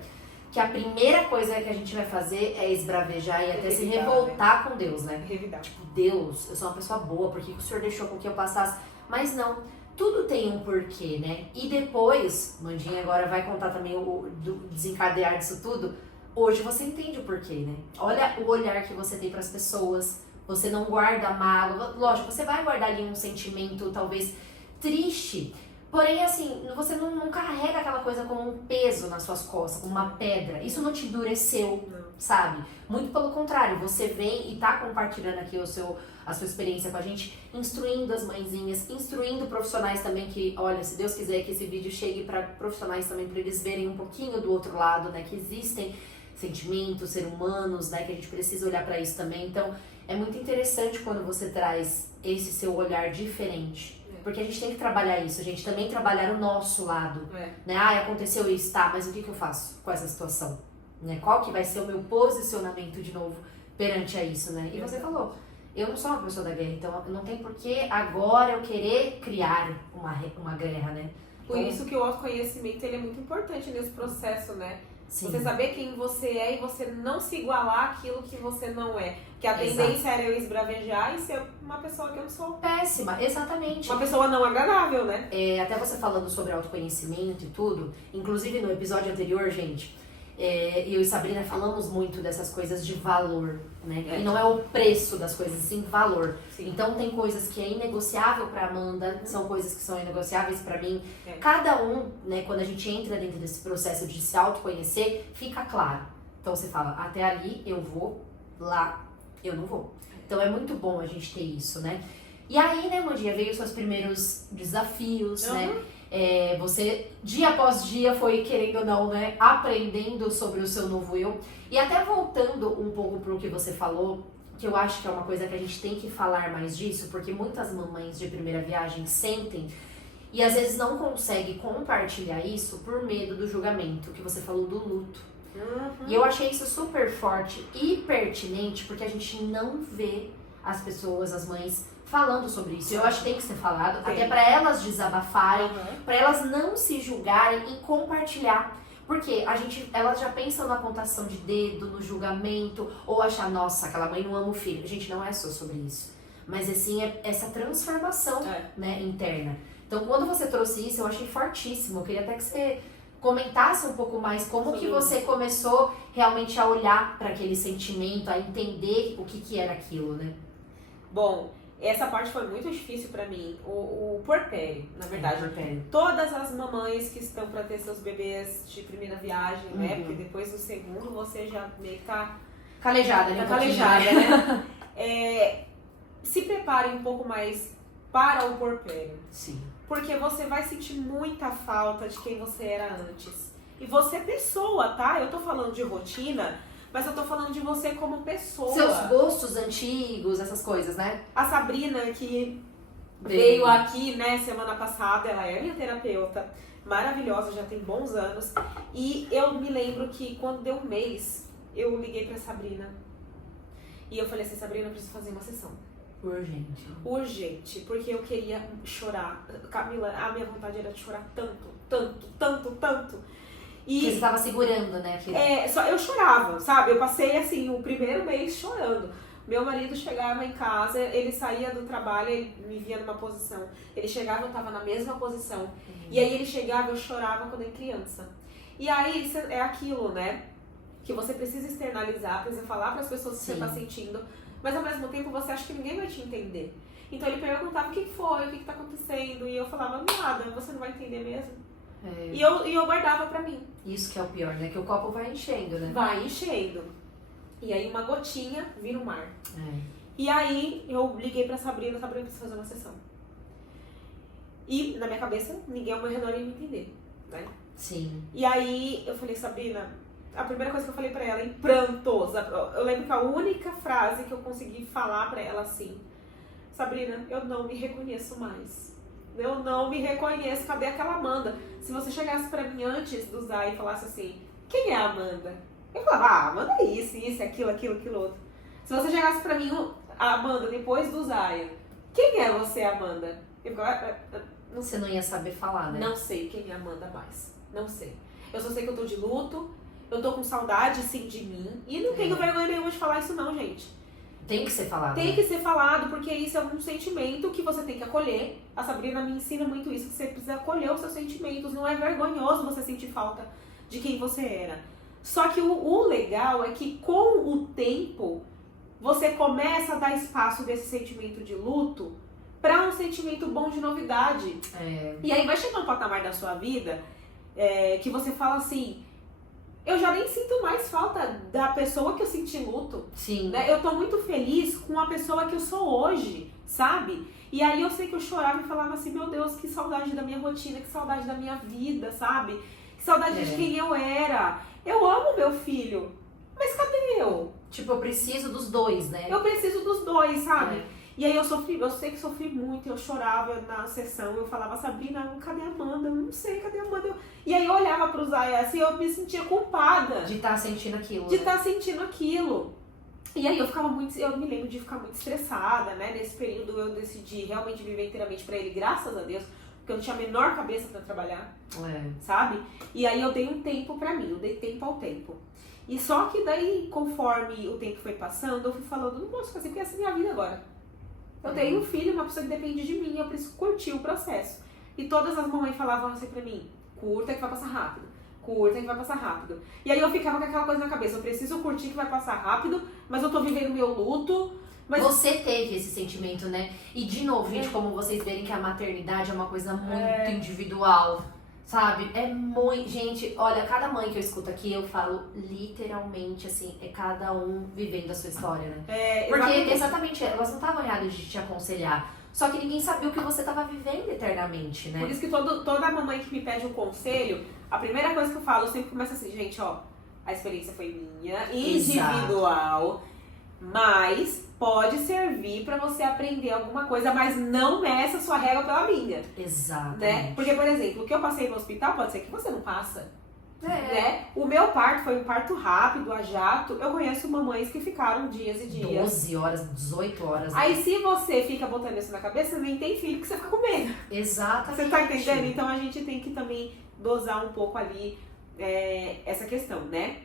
que a primeira coisa que a gente vai fazer é esbravejar e até se revoltar com Deus, né? Revidar. Tipo, Deus, eu sou uma pessoa boa, por que o Senhor deixou com que eu passasse? Mas não, tudo tem um porquê, né? E depois, Mandinha agora vai contar também do desencadear disso tudo. Hoje você entende o porquê, né? Olha o olhar que você tem para as pessoas, você não guarda mágoa. Lógico, você vai guardar ali um sentimento talvez triste, porém, assim, você não carrega aquela coisa como um peso nas suas costas, como uma pedra. Isso não te endureceu, sabe? Muito pelo contrário, você vem e tá compartilhando aqui a sua experiência com a gente, instruindo as mãezinhas, instruindo profissionais também que, olha, se Deus quiser que esse vídeo chegue para profissionais também, para eles verem um pouquinho do outro lado, né? Que existem sentimentos, seres humanos, né? Que a gente precisa olhar para isso também. Então, é muito interessante quando você traz esse seu olhar diferente. Porque a gente tem que trabalhar isso, a gente também trabalhar o nosso lado, né? Ah, aconteceu isso, tá, mas o que eu faço com essa situação? Né? Qual que vai ser o meu posicionamento de novo perante a isso, né? E você falou, eu não sou uma pessoa da guerra, então não tem por que agora eu querer criar uma guerra, né? Por isso que o autoconhecimento ele é muito importante nesse processo, né? Sim. Você saber quem você é e você não se igualar àquilo que você não é. Que a tendência era eu esbravejar e ser uma pessoa que eu não sou. Péssima, exatamente. Uma pessoa não agradável, né? Até você falando sobre autoconhecimento e tudo, inclusive no episódio anterior, gente, eu e Sabrina falamos muito dessas coisas de valor, né? E não é o preço das coisas, sim valor. Sim. Então tem coisas que é inegociável pra Amanda, são coisas que são inegociáveis pra mim. Cada um, né, quando a gente entra dentro desse processo de se autoconhecer, fica claro. Então você fala, até ali eu vou, lá eu não vou. Então é muito bom a gente ter isso, né? E aí, né, Mandinha, veio os seus primeiros desafios, né? Você, dia após dia, foi, querendo ou não, né, aprendendo sobre o seu novo eu. E até voltando um pouco pro que você falou, que eu acho que é uma coisa que a gente tem que falar mais disso, porque muitas mamães de primeira viagem sentem e às vezes não conseguem compartilhar isso por medo do julgamento, que você falou do luto. E eu achei isso super forte e pertinente, porque a gente não vê as pessoas, as mães, falando sobre isso. Eu acho que tem que ser falado, até para elas desabafarem, para elas não se julgarem e compartilhar. Porque elas já pensam na apontação de dedo, no julgamento, ou achar, nossa, aquela mãe não ama o filho. Gente, não é só sobre isso. Mas assim, é essa transformação né, interna. Então, quando você trouxe isso, eu achei fortíssimo. Eu queria até que você comentasse um pouco mais como que você começou realmente a olhar para aquele sentimento, a entender o que era aquilo, né? Bom, essa parte foi muito difícil pra mim, o puerpério, na verdade. Puerpério. Todas as mamães que estão pra ter seus bebês de primeira viagem, né? Porque depois do segundo você já meio que tá calejada, né? Calejada, né? Se prepare um pouco mais para o puerpério. Sim. Porque você vai sentir muita falta de quem você era antes. E você é pessoa, tá? Eu tô falando de rotina, mas eu tô falando de você como pessoa. Seus gostos antigos, essas coisas, né? A Sabrina, que veio aqui, né, semana passada, ela é minha terapeuta, maravilhosa, já tem bons anos. E eu me lembro que quando deu um mês, eu liguei pra Sabrina. E eu falei assim, Sabrina, eu preciso fazer uma sessão. Urgente. Urgente, porque eu queria chorar. Camila, a minha vontade era de chorar tanto, tanto, tanto, tanto. E você estava segurando, né? eu chorava, sabe? Eu passei, assim, o primeiro mês chorando. Meu marido chegava em casa, ele saía do trabalho, ele me via numa posição. Ele chegava, eu tava na mesma posição. E aí ele chegava, eu chorava quando era criança. E aí, é aquilo, né? Que você precisa externalizar, precisa falar para as pessoas que você tá sentindo. Mas ao mesmo tempo você acha que ninguém vai te entender. Então ele perguntava o que foi, o que tá acontecendo. E eu falava, nada, você não vai entender mesmo. E eu guardava pra mim. Isso que é o pior, né? Que o copo vai enchendo, né? Vai enchendo. E aí uma gotinha vira um mar. E aí eu liguei pra Sabrina precisa fazer uma sessão. E na minha cabeça, ninguém ao meu redor ia me entender, né? Sim. E aí eu falei, Sabrina, a primeira coisa que eu falei pra ela, em prantos, eu lembro que a única frase que eu consegui falar pra ela assim: Sabrina, eu não me reconheço mais. Eu não me reconheço. Cadê aquela Amanda? Se você chegasse pra mim antes do Zay e falasse assim: quem é a Amanda? Eu falava: Amanda é isso, aquilo, outro. Se você chegasse pra mim, a Amanda, depois do Zaya, quem é você, Amanda? Eu falava: você não ia saber falar, né? Não sei quem é a Amanda mais. Não sei. Eu só sei que eu tô de luto, eu tô com saudade, sim, de mim. E não tenho vergonha nenhuma de falar isso não, gente. Tem que ser falado. Tem que ser falado, porque isso é um sentimento que você tem que acolher. A Sabrina me ensina muito isso, que você precisa acolher os seus sentimentos. Não é vergonhoso você sentir falta de quem você era. Só que o legal é que com o tempo, você começa a dar espaço desse sentimento de luto para um sentimento bom de novidade. E aí vai chegar um patamar da sua vida que você fala assim: eu já nem sinto mais falta da pessoa que eu senti luto. Sim. Né? Eu tô muito feliz com a pessoa que eu sou hoje, sabe? E aí eu sei que eu chorava e falava assim: meu Deus, que saudade da minha rotina, que saudade da minha vida, sabe? Que saudade de quem eu era. Eu amo meu filho, mas cadê eu? Tipo, eu preciso dos dois, né? Eu preciso dos dois, sabe? E aí eu sei que sofri muito, eu chorava na sessão, eu falava: Sabrina, cadê a Amanda? Eu não sei, cadê a Amanda? E aí eu olhava pro Zaya assim, eu me sentia culpada. De estar sentindo aquilo. De estar sentindo aquilo. E aí eu me lembro de ficar muito estressada, né? Nesse período eu decidi realmente viver inteiramente pra ele, graças a Deus, porque eu não tinha a menor cabeça pra trabalhar, sabe? E aí eu dei um tempo pra mim, eu dei tempo ao tempo. E só que daí, conforme o tempo foi passando, eu fui falando: não posso fazer, porque essa é a minha vida agora. Eu tenho um filho, uma pessoa que depende de mim, eu preciso curtir o processo. E todas as mamães falavam assim pra mim: curta que vai passar rápido, curta que vai passar rápido. E aí eu ficava com aquela coisa na cabeça: eu preciso curtir que vai passar rápido, mas eu tô vivendo meu luto. Mas você teve esse sentimento, né? E de novo, gente, como vocês verem que a maternidade é uma coisa muito individual, sabe? É muito... Gente, olha, cada mãe que eu escuto aqui, eu falo literalmente assim, é cada um vivendo a sua história, né? Porque exatamente, elas não estavam erradas de te aconselhar. Só que ninguém sabia o que você estava vivendo eternamente, né? Por isso que toda mamãe que me pede um conselho, a primeira coisa que eu falo, eu sempre começo assim: gente, ó, a experiência foi minha, individual, mas pode servir pra você aprender alguma coisa, mas não meça sua régua pela minha. Exato. Né? Porque, por exemplo, o que eu passei no hospital pode ser que você não passa. Né? O meu parto foi um parto rápido, a jato. Eu conheço mamães que ficaram dias e dias. 12 horas, 18 horas. Né? Aí se você fica botando isso na cabeça, você nem tem filho que você fica com medo. Exatamente. Você tá entendendo? Então a gente tem que também dosar um pouco ali essa questão, né?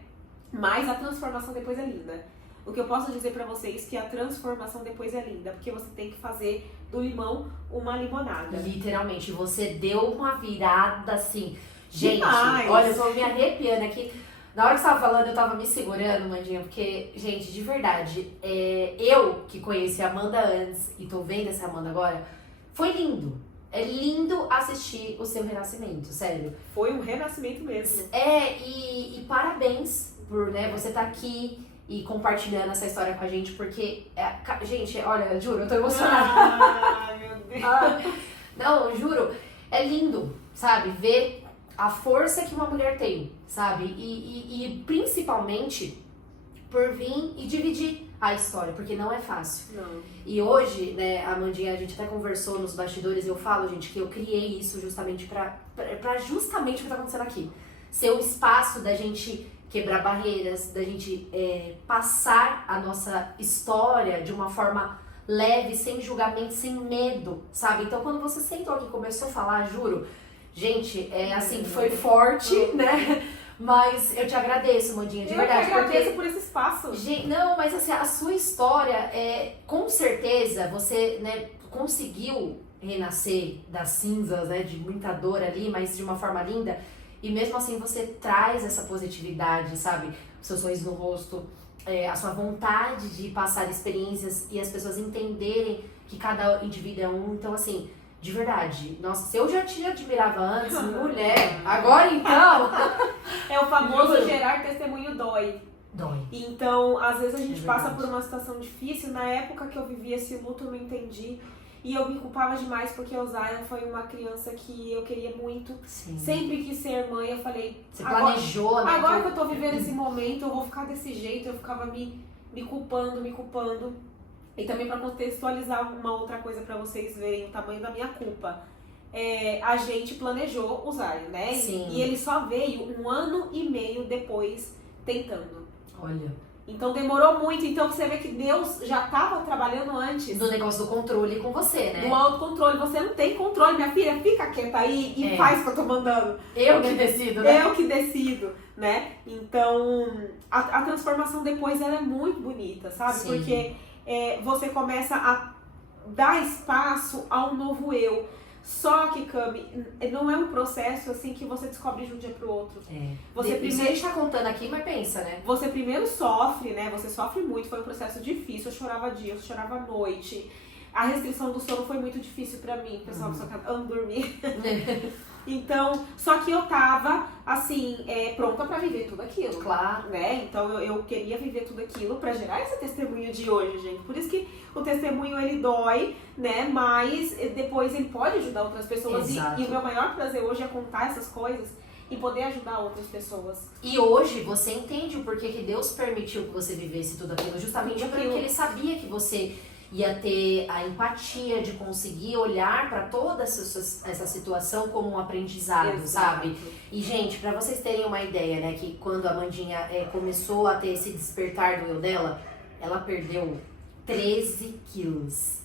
Mas a transformação depois é linda. O que eu posso dizer pra vocês é que a transformação depois é linda, porque você tem que fazer do limão uma limonada. Literalmente, você deu uma virada assim. Gente, Demais. Olha, eu tô me arrepiando aqui. Na hora que você tava falando, eu tava me segurando, Mandinha, porque, gente, de verdade, eu que conheci a Amanda antes e tô vendo essa Amanda agora, foi lindo. É lindo assistir o seu renascimento, sério. Foi um renascimento mesmo. E parabéns por, né, você tá aqui e compartilhando essa história com a gente, porque, gente, olha, juro, eu tô emocionada. Meu Deus. Não, juro, é lindo, sabe, ver a força que uma mulher tem, sabe, e principalmente por vir e dividir a história, porque não é fácil. Não. E hoje, né, a Amandinha, a gente até conversou nos bastidores, eu falo, gente, que eu criei isso justamente pra justamente o que tá acontecendo aqui. Ser o espaço da gente quebrar barreiras, da gente passar a nossa história de uma forma leve, sem julgamento, sem medo, sabe? Então, quando você sentou aqui e começou a falar, juro, gente, assim, foi forte, né? Mas eu te agradeço, Mandinha, de verdade. Eu te agradeço por esse espaço. Gente, não, mas assim, a sua história, com certeza, você, né, conseguiu renascer das cinzas, né, de muita dor ali, mas de uma forma linda. E mesmo assim você traz essa positividade, sabe? O seu sorriso no rosto, a sua vontade de passar experiências e as pessoas entenderem que cada indivíduo é um. Então, assim, de verdade, nossa, se eu já te admirava antes, mulher, agora então... É o famoso gerar testemunho dói. Dói. Então, às vezes a gente passa por uma situação difícil. Na época que eu vivi esse luto, eu não entendi. E eu me culpava demais porque o Zion foi uma criança que eu queria muito. Sim. Sempre quis ser mãe, eu falei... Você planejou, né? Agora que eu tô vivendo esse momento, eu vou ficar desse jeito. Eu ficava me culpando. E também pra contextualizar uma outra coisa pra vocês verem o tamanho da minha culpa. A gente planejou o Zion, né? Sim. E ele só veio 1 ano e meio depois tentando. Olha. Então demorou muito. Então você vê que Deus já estava trabalhando antes. Do negócio do controle com você, né? Do autocontrole. Você não tem controle, minha filha. Fica quieta aí e faz o que eu tô mandando. Eu que decido, né? Eu que decido, né? Então, a transformação depois ela é muito bonita, sabe? Sim. Porque você começa a dar espaço a um novo eu. Só que, Cami, não é um processo assim que você descobre de um dia pro outro. Você Isso primeiro a gente tá contando aqui, mas pensa, né? Você primeiro sofre, né? Você sofre muito, foi um processo difícil. Eu chorava dia, eu chorava noite. A restrição do sono foi muito difícil pra mim, pessoal, só que eu não dormi. Então, só que eu tava, assim, pronta pra viver tudo aquilo. Claro. Né? Então, eu queria viver tudo aquilo pra gerar esse testemunho de hoje, gente. Por isso que o testemunho, ele dói, né? Mas depois ele pode ajudar outras pessoas. E o meu maior prazer hoje é contar essas coisas e poder ajudar outras pessoas. E hoje você entende o porquê que Deus permitiu que você vivesse tudo aquilo. Justamente porque Ele sabia que você ia ter a empatia de conseguir olhar para toda essa situação como um aprendizado, sabe? E, gente, para vocês terem uma ideia, né, que quando a Amandinha começou a ter esse despertar do eu dela, ela perdeu 13 quilos.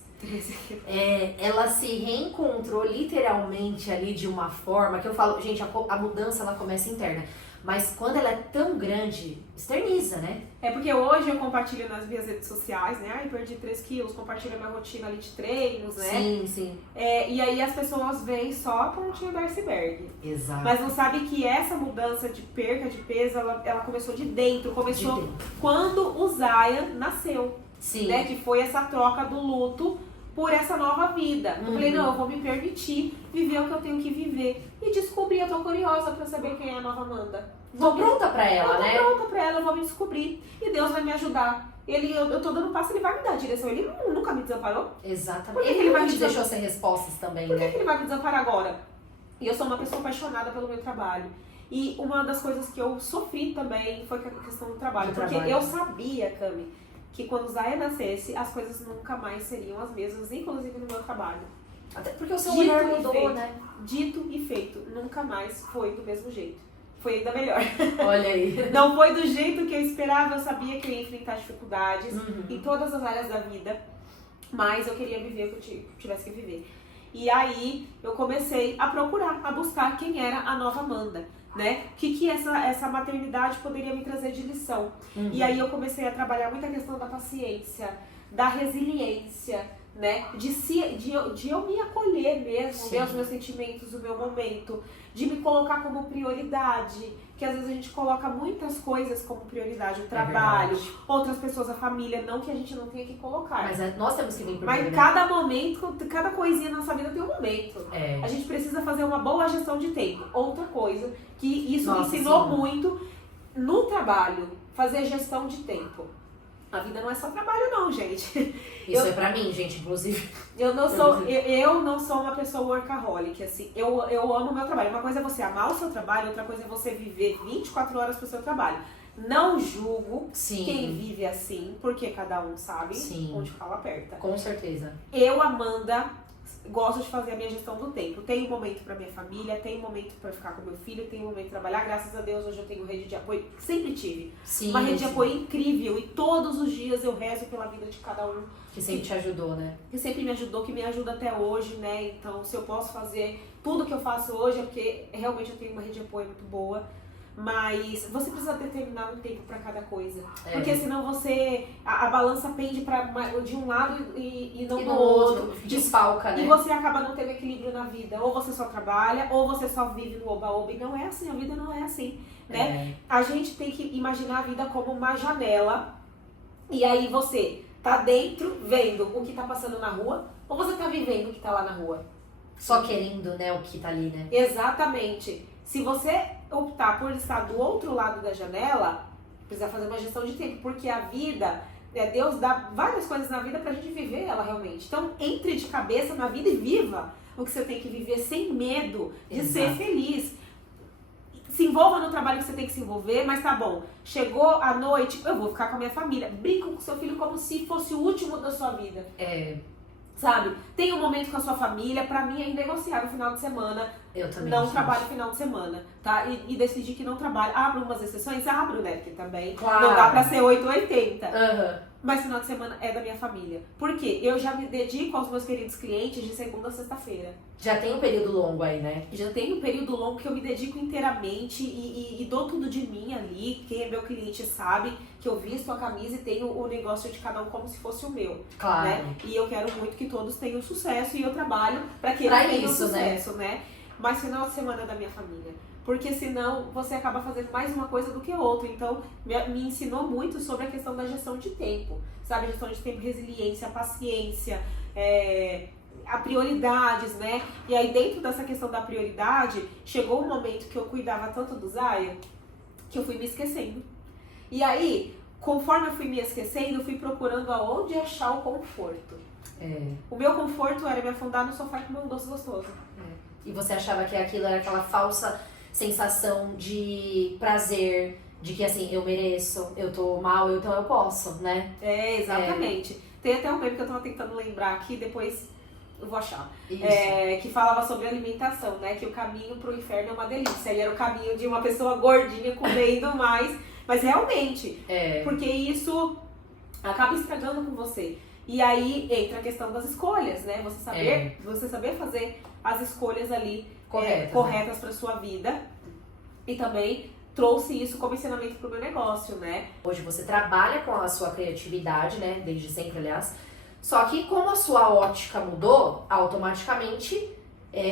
Ela se reencontrou literalmente ali de uma forma que eu falo, gente, a mudança ela começa interna. Mas quando ela é tão grande, externiza, né? Porque hoje eu compartilho nas minhas redes sociais, né? Ai, perdi 3 quilos, compartilho a minha rotina ali de treinos, né? Sim. E aí as pessoas veem só a pontinha do iceberg. Exato. Mas não sabe que essa mudança de perca de peso, ela começou de dentro. Começou quando o Zion nasceu. Sim. Né? Que foi essa troca do luto por essa nova vida. Eu falei, não, eu vou me permitir viver o que eu tenho que viver. E descobri, eu tô curiosa pra saber quem é a nova Amanda. Tô pronta pra ela, né? Eu tô pronta pra ela, eu vou me descobrir. E Deus vai me ajudar. Eu tô dando passo, ele vai me dar a direção. Ele nunca me desamparou. Exatamente. Por que ele vai te deixou sem respostas também, Por né? que ele vai me desamparar agora? E eu sou uma pessoa apaixonada pelo meu trabalho. E uma das coisas que eu sofri também foi a questão do trabalho. Eu sabia, Cami, que quando Zaya nascesse, as coisas nunca mais seriam as mesmas, inclusive no meu trabalho. Até porque o seu olhar mudou, né? Dito e feito, nunca mais foi do mesmo jeito. Foi ainda melhor. Olha aí. Não foi do jeito que eu esperava, eu sabia que eu ia enfrentar dificuldades em todas as áreas da vida, mas eu queria viver o que eu tivesse que viver. E aí eu comecei a procurar, a buscar quem era a nova Amanda, né? O que essa maternidade poderia me trazer de lição. E aí eu comecei a trabalhar muito a questão da paciência, da resiliência, né? De eu me acolher mesmo, ver os meus sentimentos, o meu momento, de me colocar como prioridade, que às vezes a gente coloca muitas coisas como prioridade, o trabalho, outras pessoas, a família, não que a gente não tenha que colocar. Mas nós temos que vir por Mas cada momento, cada coisinha na nossa vida tem um momento. É. A gente precisa fazer uma boa gestão de tempo. Outra coisa, que isso me Nossa, ensinou sim. muito no trabalho, fazer gestão de tempo. A vida não é só trabalho não, gente. Isso é pra mim, gente, inclusive. Eu não sou uma pessoa workaholic, assim. Eu amo o meu trabalho. Uma coisa é você amar o seu trabalho, outra coisa é você viver 24 horas pro seu trabalho. Não julgo quem vive assim, porque cada um sabe onde o calo aperta. Com certeza. Eu, Amanda, gosto de fazer a minha gestão do tempo. Tenho momento pra minha família, tenho momento pra ficar com meu filho, tenho momento pra trabalhar. Graças a Deus, hoje eu tenho rede de apoio. Sempre tive. Uma rede de apoio incrível. E todos os dias eu rezo pela vida de cada um. Que sempre te ajudou, né? Que sempre me ajudou, que me ajuda até hoje, né? Então, se eu posso fazer tudo que eu faço hoje, é porque realmente eu tenho uma rede de apoio muito boa. Mas você precisa determinar um tempo pra cada coisa. Porque senão a balança pende de um lado e não do outro. Desfalca, né? E você acaba não tendo equilíbrio na vida. Ou você só trabalha, ou você só vive no oba-oba. E não é assim, a vida não é assim, né? A gente tem que imaginar a vida como uma janela. E aí você tá dentro, vendo o que tá passando na rua, ou você tá vivendo o que tá lá na rua? Só querendo, né, o que tá ali, né? Exatamente. Se você optar por estar do outro lado da janela, precisa fazer uma gestão de tempo, porque a vida, Deus dá várias coisas na vida pra gente viver ela realmente. Então, entre de cabeça na vida e viva o que você tem que viver sem medo de ser feliz. Se envolva no trabalho que você tem que se envolver, mas tá bom. Chegou a noite, eu vou ficar com a minha família. Brinca com seu filho como se fosse o último da sua vida. Sabe? Tenha um momento com a sua família. Pra mim é inegociável final de semana. Eu também. Não trabalho final de semana, tá? E decidi que não trabalho. Abro umas exceções? Abro, né? Porque também não dá pra ser 880. Mas final de semana é da minha família. Por quê? Eu já me dedico aos meus queridos clientes de segunda a sexta-feira. Já tem um período longo aí, né? Já tem um período longo que eu me dedico inteiramente e dou tudo de mim ali. Quem é meu cliente sabe que eu visto a camisa e tenho o negócio de cada um como se fosse o meu. Claro. Né? E eu quero muito que todos tenham sucesso e eu trabalho pra que eles tenham sucesso, né? Mas final de semana é da minha família. Porque senão você acaba fazendo mais uma coisa do que outra. Então, me ensinou muito sobre a questão da gestão de tempo. Sabe? Gestão de tempo, resiliência, paciência, a prioridades, né? E aí, dentro dessa questão da prioridade, chegou um momento que eu cuidava tanto do Zaya, que eu fui me esquecendo. E aí, conforme eu fui me esquecendo, eu fui procurando aonde achar o conforto. O meu conforto era me afundar no sofá e comer um doce gostoso. E você achava que aquilo era aquela falsa sensação de prazer, de que assim, eu mereço, eu tô mal, então eu posso, né? Exatamente. Tem até um meme que eu tava tentando lembrar aqui, depois eu vou achar. Isso. Que falava sobre alimentação, né? Que o caminho pro inferno é uma delícia. E era o caminho de uma pessoa gordinha comendo mais. Mas realmente, porque isso acaba estragando com você. E aí entra a questão das escolhas, né? Você saber fazer as escolhas ali corretas para sua vida. E também trouxe isso como ensinamento pro meu negócio, né? Hoje você trabalha com a sua criatividade, né? Desde sempre, aliás. Só que como a sua ótica mudou, automaticamente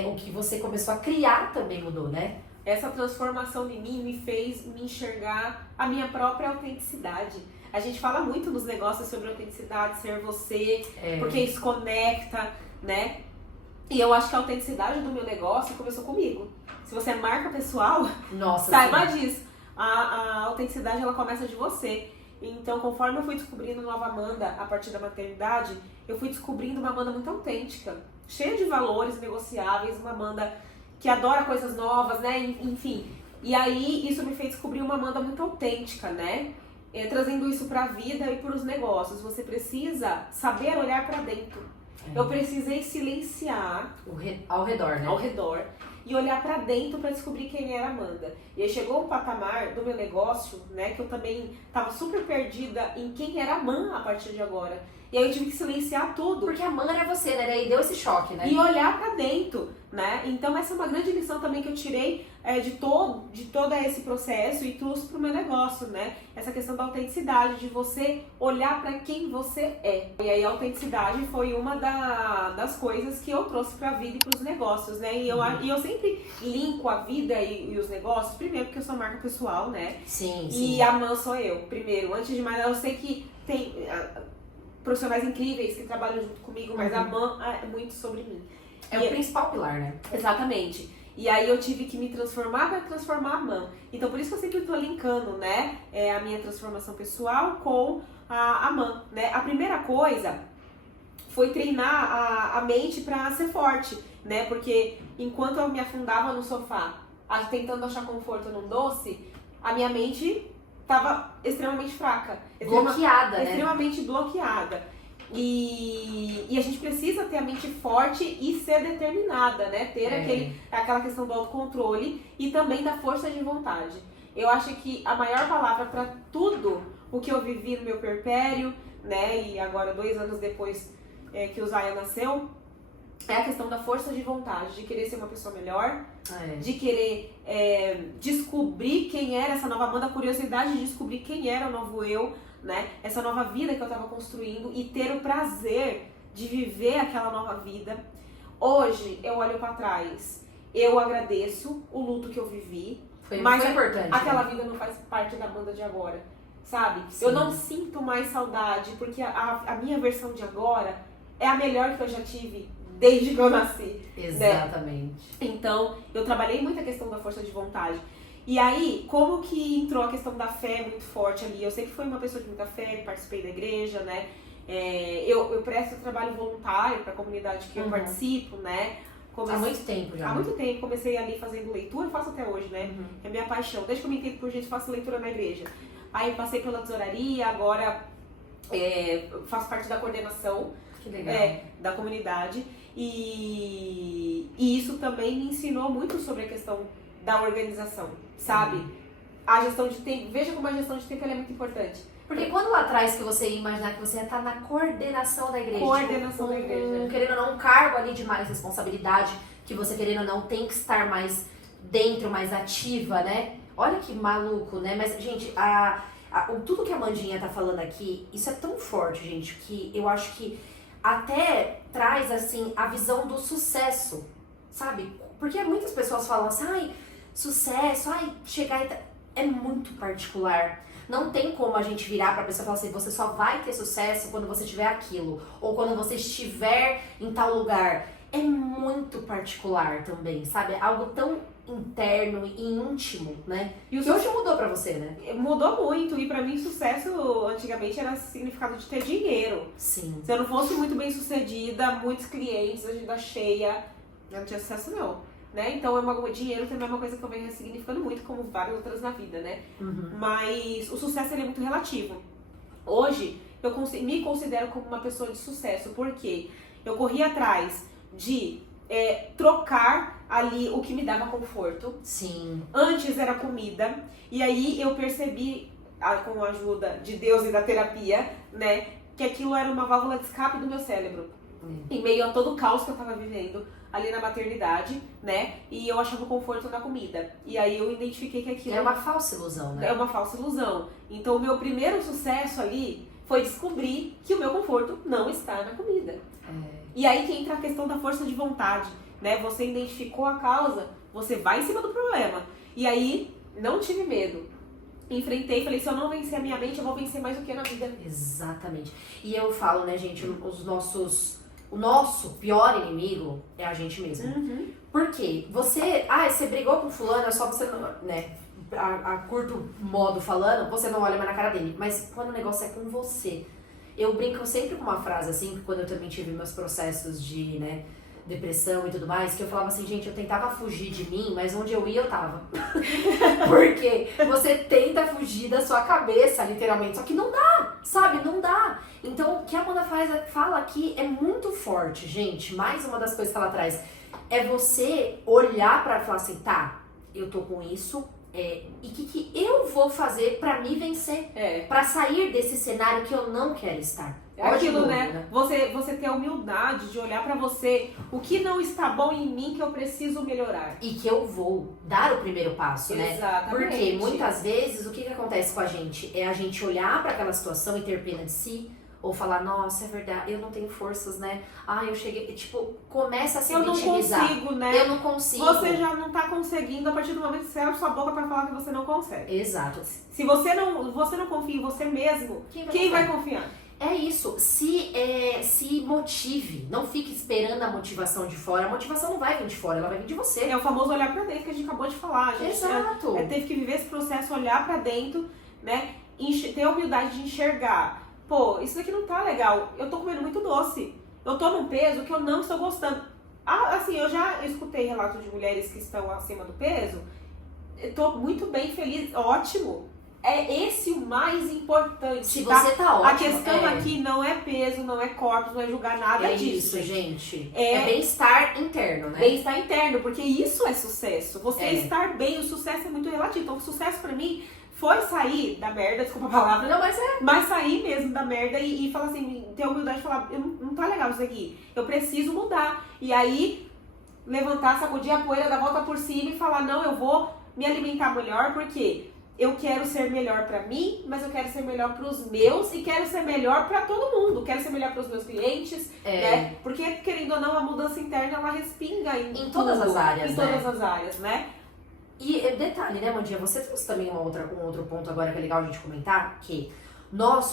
o que você começou a criar também mudou, né? Essa transformação de mim me fez me enxergar a minha própria autenticidade. A gente fala muito nos negócios sobre autenticidade, ser você, porque isso conecta, né? E eu acho que a autenticidade do meu negócio começou comigo. Se você é marca pessoal, saiba disso. A autenticidade, ela começa de você. Então, conforme eu fui descobrindo nova Amanda a partir da maternidade, eu fui descobrindo uma Amanda muito autêntica, cheia de valores negociáveis, uma Amanda que adora coisas novas, né? Enfim. E aí, isso me fez descobrir uma Amanda muito autêntica, né? Trazendo isso pra vida e pros negócios. Você precisa saber olhar pra dentro. Eu precisei silenciar ao redor, né? Ao redor. E olhar pra dentro pra descobrir quem era a Amanda. E aí chegou um patamar do meu negócio, né? Que eu também tava super perdida em quem era a Man a partir de agora. E aí eu tive que silenciar tudo. Porque a Man era você, né? Daí deu esse choque, né? E olhar pra dentro, né? Então essa é uma grande lição também que eu tirei de todo esse processo e trouxe pro meu negócio, né? Essa questão da autenticidade, de você olhar pra quem você é. E aí a autenticidade foi uma das coisas que eu trouxe pra vida e pros negócios, né? E eu sempre linko a vida e os negócios, primeiro porque eu sou marca pessoal, né? Sim. E a Man sou eu, primeiro. Antes de mais, eu sei que tem profissionais incríveis que trabalham junto comigo, mas a Man é muito sobre mim. O principal pilar, né? Exatamente. E aí eu tive que me transformar para transformar a Man. Então por isso que eu sempre estou linkando, né, a minha transformação pessoal com a Man, né? A primeira coisa foi treinar a mente para ser forte, né? Porque enquanto eu me afundava no sofá, tentando achar conforto num doce, a minha mente estava extremamente fraca. Bloqueada, né? Extremamente bloqueada. E a gente precisa ter a mente forte e ser determinada, né? Ter aquela questão do autocontrole e também da força de vontade. Eu acho que a maior palavra para tudo o que eu vivi no meu puerpério, né? E agora 2 anos depois que o Zaya nasceu, é a questão da força de vontade, de querer ser uma pessoa melhor, de querer descobrir quem era essa nova Amanda, a curiosidade de descobrir quem era o novo eu, né? Essa nova vida que eu tava construindo e ter o prazer de viver aquela nova vida. Hoje eu olho pra trás, eu agradeço o luto que eu vivi, mas foi importante, aquela vida não faz parte da Amanda de agora, sabe? Sim. Eu não sinto mais saudade, porque a minha versão de agora é a melhor que eu já tive desde que eu nasci. Exatamente. Né? Então, eu trabalhei muito a questão da força de vontade. E aí, como que entrou a questão da fé muito forte ali? Eu sei que foi uma pessoa de muita fé, participei da igreja, né? Eu presto trabalho voluntário para a comunidade que eu participo, né? Há muito tempo já. Há muito tempo, comecei ali fazendo leitura, faço até hoje, né? É minha paixão. Desde que eu me entendo por gente, faço leitura na igreja. Aí eu passei pela tesouraria, agora faço parte da coordenação da comunidade. E isso também me ensinou muito sobre a questão da organização, sabe? A gestão de tempo, veja como a gestão de tempo ela é muito importante. Porque quando lá atrás que você ia imaginar que você ia estar na coordenação da igreja, Coordenação da igreja. Querendo ou não, um cargo ali de mais responsabilidade, que você querendo ou não tem que estar mais dentro, mais ativa, né? Olha que maluco, né? Mas, gente, tudo que a Amandinha tá falando aqui, isso é tão forte, gente, que eu acho que até traz, assim, a visão do sucesso, sabe? Porque muitas pessoas falam assim, ai, sucesso, ai, chegar e... É muito particular. Não tem como a gente virar pra pessoa e falar assim, você só vai ter sucesso quando você tiver aquilo, ou quando você estiver em tal lugar. É muito particular também, sabe? É algo tão interno e íntimo, né? E que hoje mudou pra você, né? Mudou muito, e pra mim sucesso antigamente era significado de ter dinheiro. Sim. Se eu não fosse muito bem sucedida, muitos clientes, agenda cheia, eu não tinha sucesso não. Né? Então, dinheiro também é uma coisa que eu venho ressignificando muito, como várias outras na vida, né? Mas o sucesso ele é muito relativo. Hoje, eu me considero como uma pessoa de sucesso, porque eu corri atrás de trocar ali o que me dava conforto. Sim. Antes era comida, e aí eu percebi, com a ajuda de Deus e da terapia, né, que aquilo era uma válvula de escape do meu cérebro. Em meio a todo o caos que eu tava vivendo ali na maternidade, né? E eu achava conforto na comida. E aí eu identifiquei que aquilo... É uma falsa ilusão, né? É uma falsa ilusão. Então o meu primeiro sucesso ali foi descobrir que o meu conforto não está na comida. E aí que entra a questão da força de vontade, né? Você identificou a causa, você vai em cima do problema. E aí, não tive medo. Enfrentei, falei, se eu não vencer a minha mente, eu vou vencer mais do que na vida. Exatamente. E eu falo, né, gente, o nosso pior inimigo é a gente mesmo. Por quê? Você brigou com fulano, é só você não, né, a curto modo falando, você não olha mais na cara dele. Mas quando o negócio é com você, eu brinco sempre com uma frase assim, quando eu também tive meus processos de, né, depressão e tudo mais, que eu falava assim, gente, eu tentava fugir de mim, mas onde eu ia eu tava. Porque você tenta fugir da sua cabeça, literalmente, só que não dá, sabe? Não dá. Então, o que a Amanda fala aqui é muito forte, gente. Mais uma das coisas que ela traz é você olhar pra falar assim, tá, eu tô com isso, e o que eu vou fazer pra me vencer? Pra sair desse cenário que eu não quero estar. É aquilo, né? Você ter a humildade de olhar pra você, o que não está bom em mim que eu preciso melhorar. E que eu vou dar o primeiro passo, né? Exatamente. Porque muitas vezes o que acontece com a gente? É a gente olhar pra aquela situação e ter pena de si, ou falar, nossa, é verdade, eu não tenho forças, né? Eu cheguei, tipo, começa a se vitimizar. Eu não consigo, né? Eu não consigo. Você já não tá conseguindo a partir do momento que você abre sua boca pra falar que você não consegue. Exato. Se você não confia em você mesmo, quem vai confiar? É isso, se motive, não fique esperando a motivação de fora, a motivação não vai vir de fora, ela vai vir de você. É o famoso olhar pra dentro que a gente acabou de falar. A gente Exato. Teve que viver esse processo, olhar pra dentro, né, ter a humildade de enxergar. Pô, isso daqui não tá legal, eu tô comendo muito doce, eu tô num peso que eu não estou gostando. Assim, eu já escutei relatos de mulheres que estão acima do peso, eu tô muito bem, feliz, ótimo. É esse o mais importante. Se você tá ótimo. A questão aqui não é peso, não é corpos, não é julgar nada disso. É isso, gente. É bem-estar interno, né? Bem-estar interno, porque isso é sucesso. Você estar bem, o sucesso é muito relativo. Então, o sucesso pra mim foi sair da merda, desculpa a palavra. Não, mas sair mesmo da merda e falar assim, ter a humildade de falar, não tá legal isso aqui. Eu preciso mudar. E aí, levantar, sacudir a poeira, dar a volta por cima e falar, não, eu vou me alimentar melhor, porque eu quero ser melhor pra mim, mas eu quero ser melhor pros meus e quero ser melhor pra todo mundo. Quero ser melhor pros meus clientes, né? Porque, querendo ou não, a mudança interna, ela respinga em todas as áreas, em todas as áreas, né? E detalhe, né, Mandinha? Você trouxe também um outro ponto agora que é legal a gente comentar, que nós,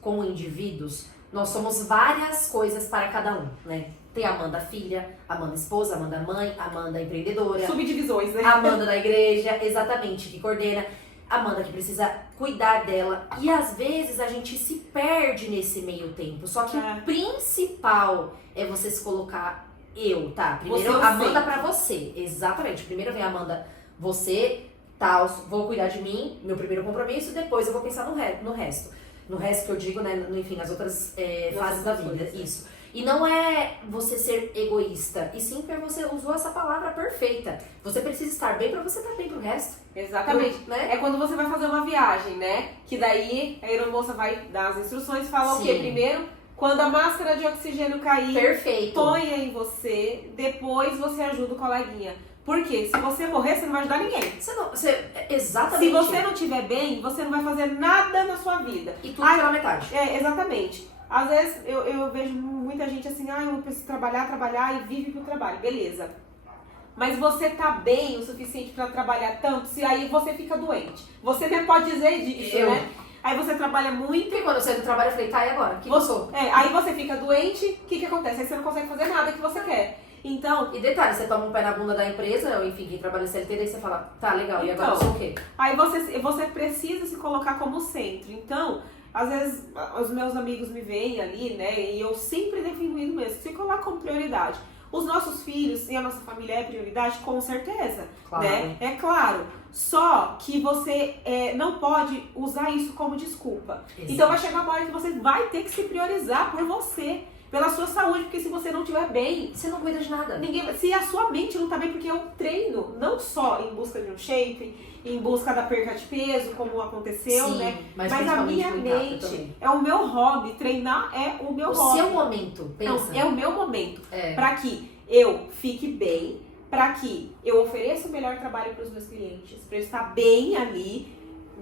como indivíduos, nós somos várias coisas para cada um, né? Tem a Amanda filha, Amanda esposa, Amanda mãe, Amanda empreendedora. Subdivisões, né? Amanda da igreja, exatamente, que coordena. Amanda que precisa cuidar dela. E às vezes a gente se perde nesse meio tempo. Só que o principal é você se colocar eu, tá? Primeiro Você Amanda pra você. Exatamente. Primeiro vem Amanda, você, tal, vou cuidar de mim, meu primeiro compromisso, depois eu vou pensar no resto. No resto que eu digo, né? Enfim, as outras fases da vida. Coisas, isso. E não é você ser egoísta, e sim porque você usou essa palavra perfeita. Você precisa estar bem pra você estar bem pro resto. Exatamente. Né? É quando você vai fazer uma viagem, né? Que daí a aeromoça vai dar as instruções, fala o quê? Primeiro, quando a máscara de oxigênio cair, perfeito, ponha em você, depois você ajuda o coleguinha. Por quê? Se você morrer, você não vai ajudar ninguém. Exatamente. Se você não estiver bem, você não vai fazer nada na sua vida. E tudo pela metade. Exatamente. Às vezes eu vejo muita gente assim, eu preciso trabalhar e vive pro trabalho. Beleza. Mas você tá bem o suficiente pra trabalhar tanto, se aí você fica doente. Você nem pode dizer disso, né? Aí você trabalha muito. E quando eu saí do trabalho, eu falei, tá, e agora? O que eu sou? Aí você fica doente, o que acontece? Aí você não consegue fazer nada que você quer. Então... E detalhe, você toma um pé na bunda da empresa, ou enfim, quem trabalha CLT, daí você fala, tá, legal, e agora eu sou o quê? Aí você precisa se colocar como centro. Então, às vezes, os meus amigos me veem ali, né, e eu sempre defendo isso mesmo, se colocar como prioridade. Os nossos filhos e a nossa família é prioridade, com certeza, claro, né? É claro. Só que você não pode usar isso como desculpa. Exato. Então vai chegar uma hora que você vai ter que se priorizar por você, pela sua saúde, porque se você não estiver bem, você não cuida de nada. Se a sua mente não tá bem, porque eu treino, não só em busca de um shape, em busca da perca de peso, como aconteceu, sim, né? Mas a minha mente é o meu hobby, treinar é o meu hobby. O seu momento, pensa. Não, é o meu momento. Pra que eu fique bem, pra que eu ofereça o melhor trabalho para os meus clientes, pra eu estar bem ali,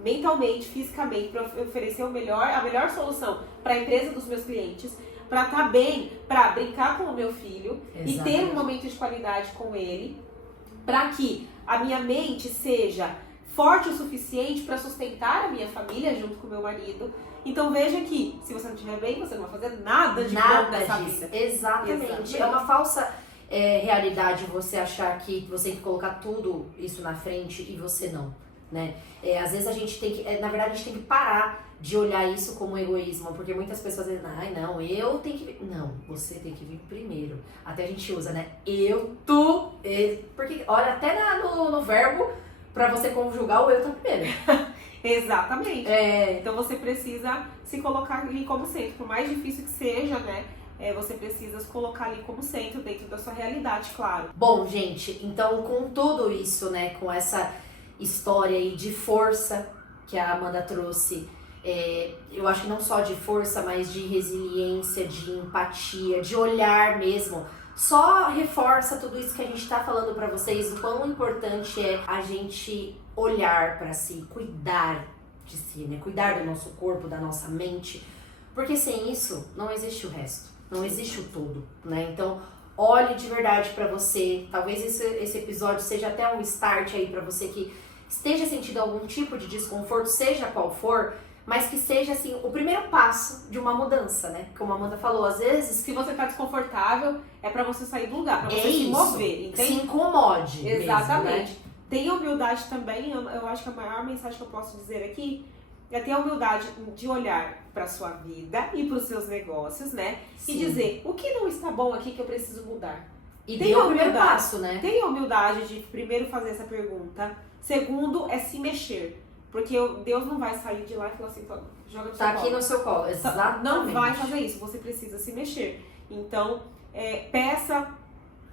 mentalmente, fisicamente, pra oferecer a melhor solução para a empresa dos meus clientes, pra estar bem, pra brincar com o meu filho. Exatamente. E ter um momento de qualidade com ele, pra que a minha mente seja forte o suficiente para sustentar a minha família junto com o meu marido. Então veja que, se você não estiver bem, você não vai fazer nada de bom dessa vida. Exatamente. É uma falsa realidade você achar que você tem que colocar tudo isso na frente e você não, né? Às vezes a gente tem que, na verdade a gente tem que parar de olhar isso como egoísmo, porque muitas pessoas dizem, não, eu tenho que vir. Não, você tem que vir primeiro. Até a gente usa, né? Porque olha, até no verbo, pra você conjugar o eu tá primeiro. Exatamente. Então você precisa se colocar ali como centro, por mais difícil que seja, né? Você precisa se colocar ali como centro dentro da sua realidade, claro. Bom, gente, então com tudo isso, né, com essa história aí de força que a Amanda trouxe, eu acho que não só de força, mas de resiliência, de empatia, de olhar mesmo, só reforça tudo isso que a gente tá falando pra vocês, o quão importante é a gente olhar pra si, cuidar de si, né, cuidar do nosso corpo, da nossa mente, porque sem isso não existe o resto. Não existe o todo, né? Então, olhe de verdade pra você. Talvez esse episódio seja até um start aí pra você que esteja sentindo algum tipo de desconforto, seja qual for, mas que seja, assim, o primeiro passo de uma mudança, né? Como a Amanda falou, às vezes... Se você tá desconfortável, é pra você sair do lugar, pra você se mover, entende? Se incomode. Exatamente. Mesmo, né? Tenha humildade também, eu acho que a maior mensagem que eu posso dizer aqui é ter a humildade de olhar para sua vida e para os seus negócios, né? Sim. E dizer, o que não está bom aqui que eu preciso mudar? E tenha o primeiro passo, né? Tenha a humildade de primeiro fazer essa pergunta. Segundo, é se mexer. Porque Deus não vai sair de lá e falar assim, joga no seu colo. Tá aqui no seu colo, exatamente. Não vai fazer isso, você precisa se mexer. Então, peça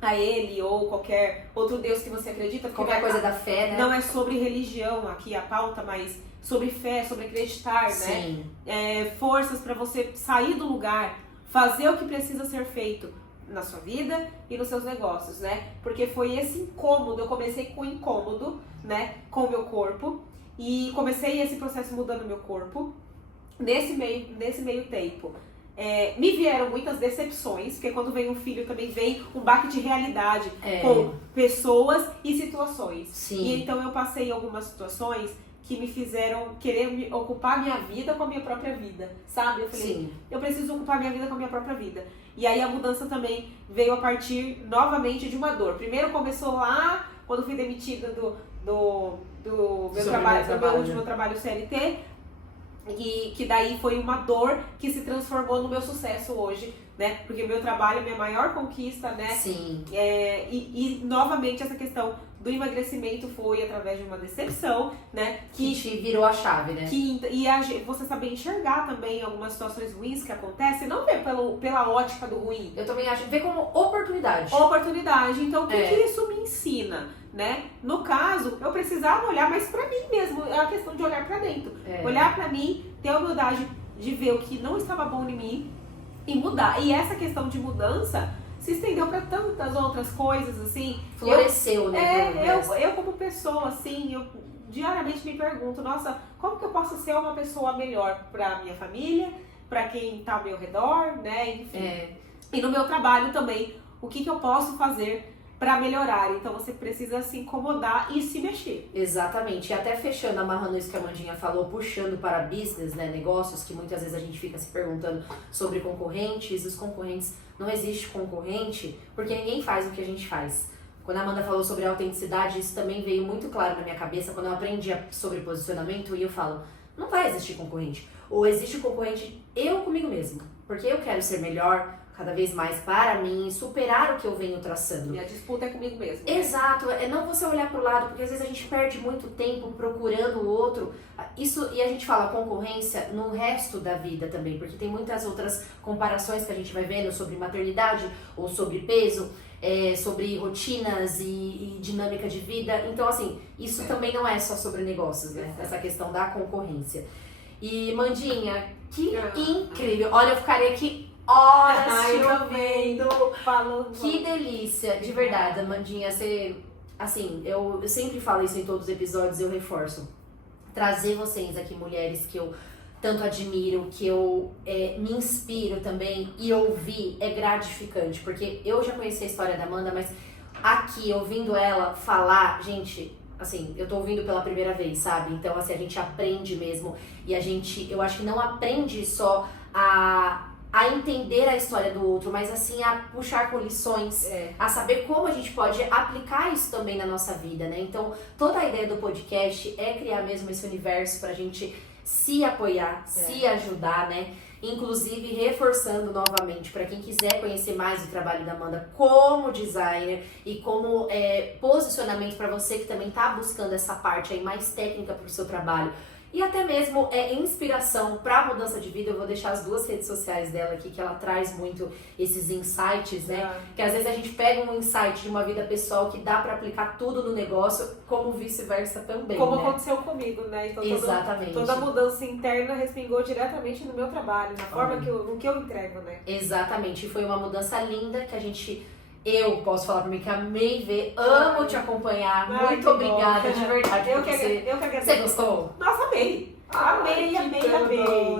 a Ele ou qualquer outro Deus que você acredita. Qualquer coisa da fé, né? Não é sobre religião aqui a pauta, mas sobre fé, sobre acreditar, sim, né? Forças para você sair do lugar, fazer o que precisa ser feito na sua vida e nos seus negócios, né? Porque foi esse incômodo, eu comecei com incômodo, né? Com o meu corpo e comecei esse processo mudando o meu corpo nesse meio tempo. Me vieram muitas decepções, porque quando vem um filho também vem um baque de realidade com pessoas e situações. Sim. E então eu passei algumas situações que me fizeram querer ocupar minha vida com a minha própria vida, sabe? Eu falei, Sim. eu preciso ocupar minha vida com a minha própria vida. E aí a mudança também veio a partir novamente de uma dor. Primeiro começou lá, quando fui demitida do meu trabalho, do meu último trabalho CLT, e que daí foi uma dor que se transformou no meu sucesso hoje, né? Porque meu trabalho é minha maior conquista, né? Sim. E novamente essa questão do emagrecimento foi através de uma decepção, né? Que te virou a chave, né? Você saber enxergar também algumas situações ruins que acontecem, não ver pela ótica do ruim. Eu também acho, ver como oportunidade. Oportunidade. Então, o que isso me ensina, né? No caso, eu precisava olhar mais pra mim mesmo. É a questão de olhar pra dentro. Olhar pra mim, ter a humildade de ver o que não estava bom em mim e mudar. E essa questão de mudança se estendeu para tantas outras coisas, assim. Floresceu, né? Eu como pessoa, assim, eu diariamente me pergunto, nossa, como que eu posso ser uma pessoa melhor para minha família, para quem tá ao meu redor, né? Enfim. E no meu trabalho também, o que eu posso fazer para melhorar. Então você precisa se incomodar e se mexer. Exatamente. E até fechando, amarrando isso que a Mandinha falou, puxando para business, né, negócios, que muitas vezes a gente fica se perguntando sobre concorrentes. Os concorrentes, não existe concorrente, porque ninguém faz o que a gente faz. Quando a Amanda falou sobre autenticidade, isso também veio muito claro na minha cabeça quando eu aprendi sobre posicionamento e eu falo, não vai existir concorrente. Ou existe concorrente eu comigo mesmo, porque eu quero ser melhor, cada vez mais para mim, superar o que eu venho traçando. E a disputa é comigo mesmo. Né? Exato, é não você olhar pro lado, porque às vezes a gente perde muito tempo procurando o outro. Isso, e a gente fala concorrência no resto da vida também, porque tem muitas outras comparações que a gente vai vendo sobre maternidade ou sobre peso, sobre rotinas e dinâmica de vida. Então, assim, isso também não é só sobre negócios, né? Essa questão da concorrência. E, Mandinha, que incrível! Olha, eu ficaria aqui horas te ouvindo. Falando. Que delícia, de verdade, Amandinha. Você, assim, eu sempre falo isso em todos os episódios, eu reforço. Trazer vocês aqui, mulheres que eu tanto admiro, que eu me inspiro também e ouvir é gratificante, porque eu já conheci a história da Amanda, mas aqui, ouvindo ela falar, gente, assim, eu tô ouvindo pela primeira vez, sabe? Então, assim, a gente aprende mesmo e eu acho que não aprende só a entender a história do outro, mas assim, a puxar com lições, a saber como a gente pode aplicar isso também na nossa vida, né? Então, toda a ideia do podcast é criar mesmo esse universo pra gente se apoiar, se ajudar, né? Inclusive, reforçando novamente, para quem quiser conhecer mais o trabalho da Amanda como designer e como posicionamento para você que também tá buscando essa parte aí mais técnica pro seu trabalho, e até mesmo inspiração para mudança de vida, eu vou deixar as duas redes sociais dela aqui, que ela traz muito esses insights, né? Que às vezes a gente pega um insight de uma vida pessoal que dá para aplicar tudo no negócio, como vice-versa também, como né? aconteceu comigo, né? Então, exatamente. Toda mudança interna respingou diretamente no meu trabalho, na forma no que eu entrego, né? Exatamente. E foi uma mudança linda que eu posso falar pra mim que amei ver, amo te acompanhar. Muito obrigada, de verdade. Eu que agradeço. Você gostou? Nossa, amei. Amei.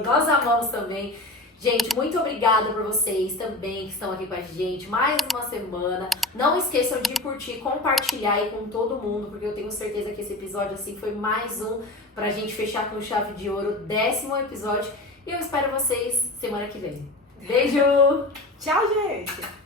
Nós amamos também. Gente, muito obrigada por vocês também que estão aqui com a gente. Mais uma semana. Não esqueçam de curtir, compartilhar aí com todo mundo, porque eu tenho certeza que esse episódio assim foi mais um pra gente fechar com chave de ouro, 10º episódio. E eu espero vocês semana que vem. Beijo! Tchau, gente!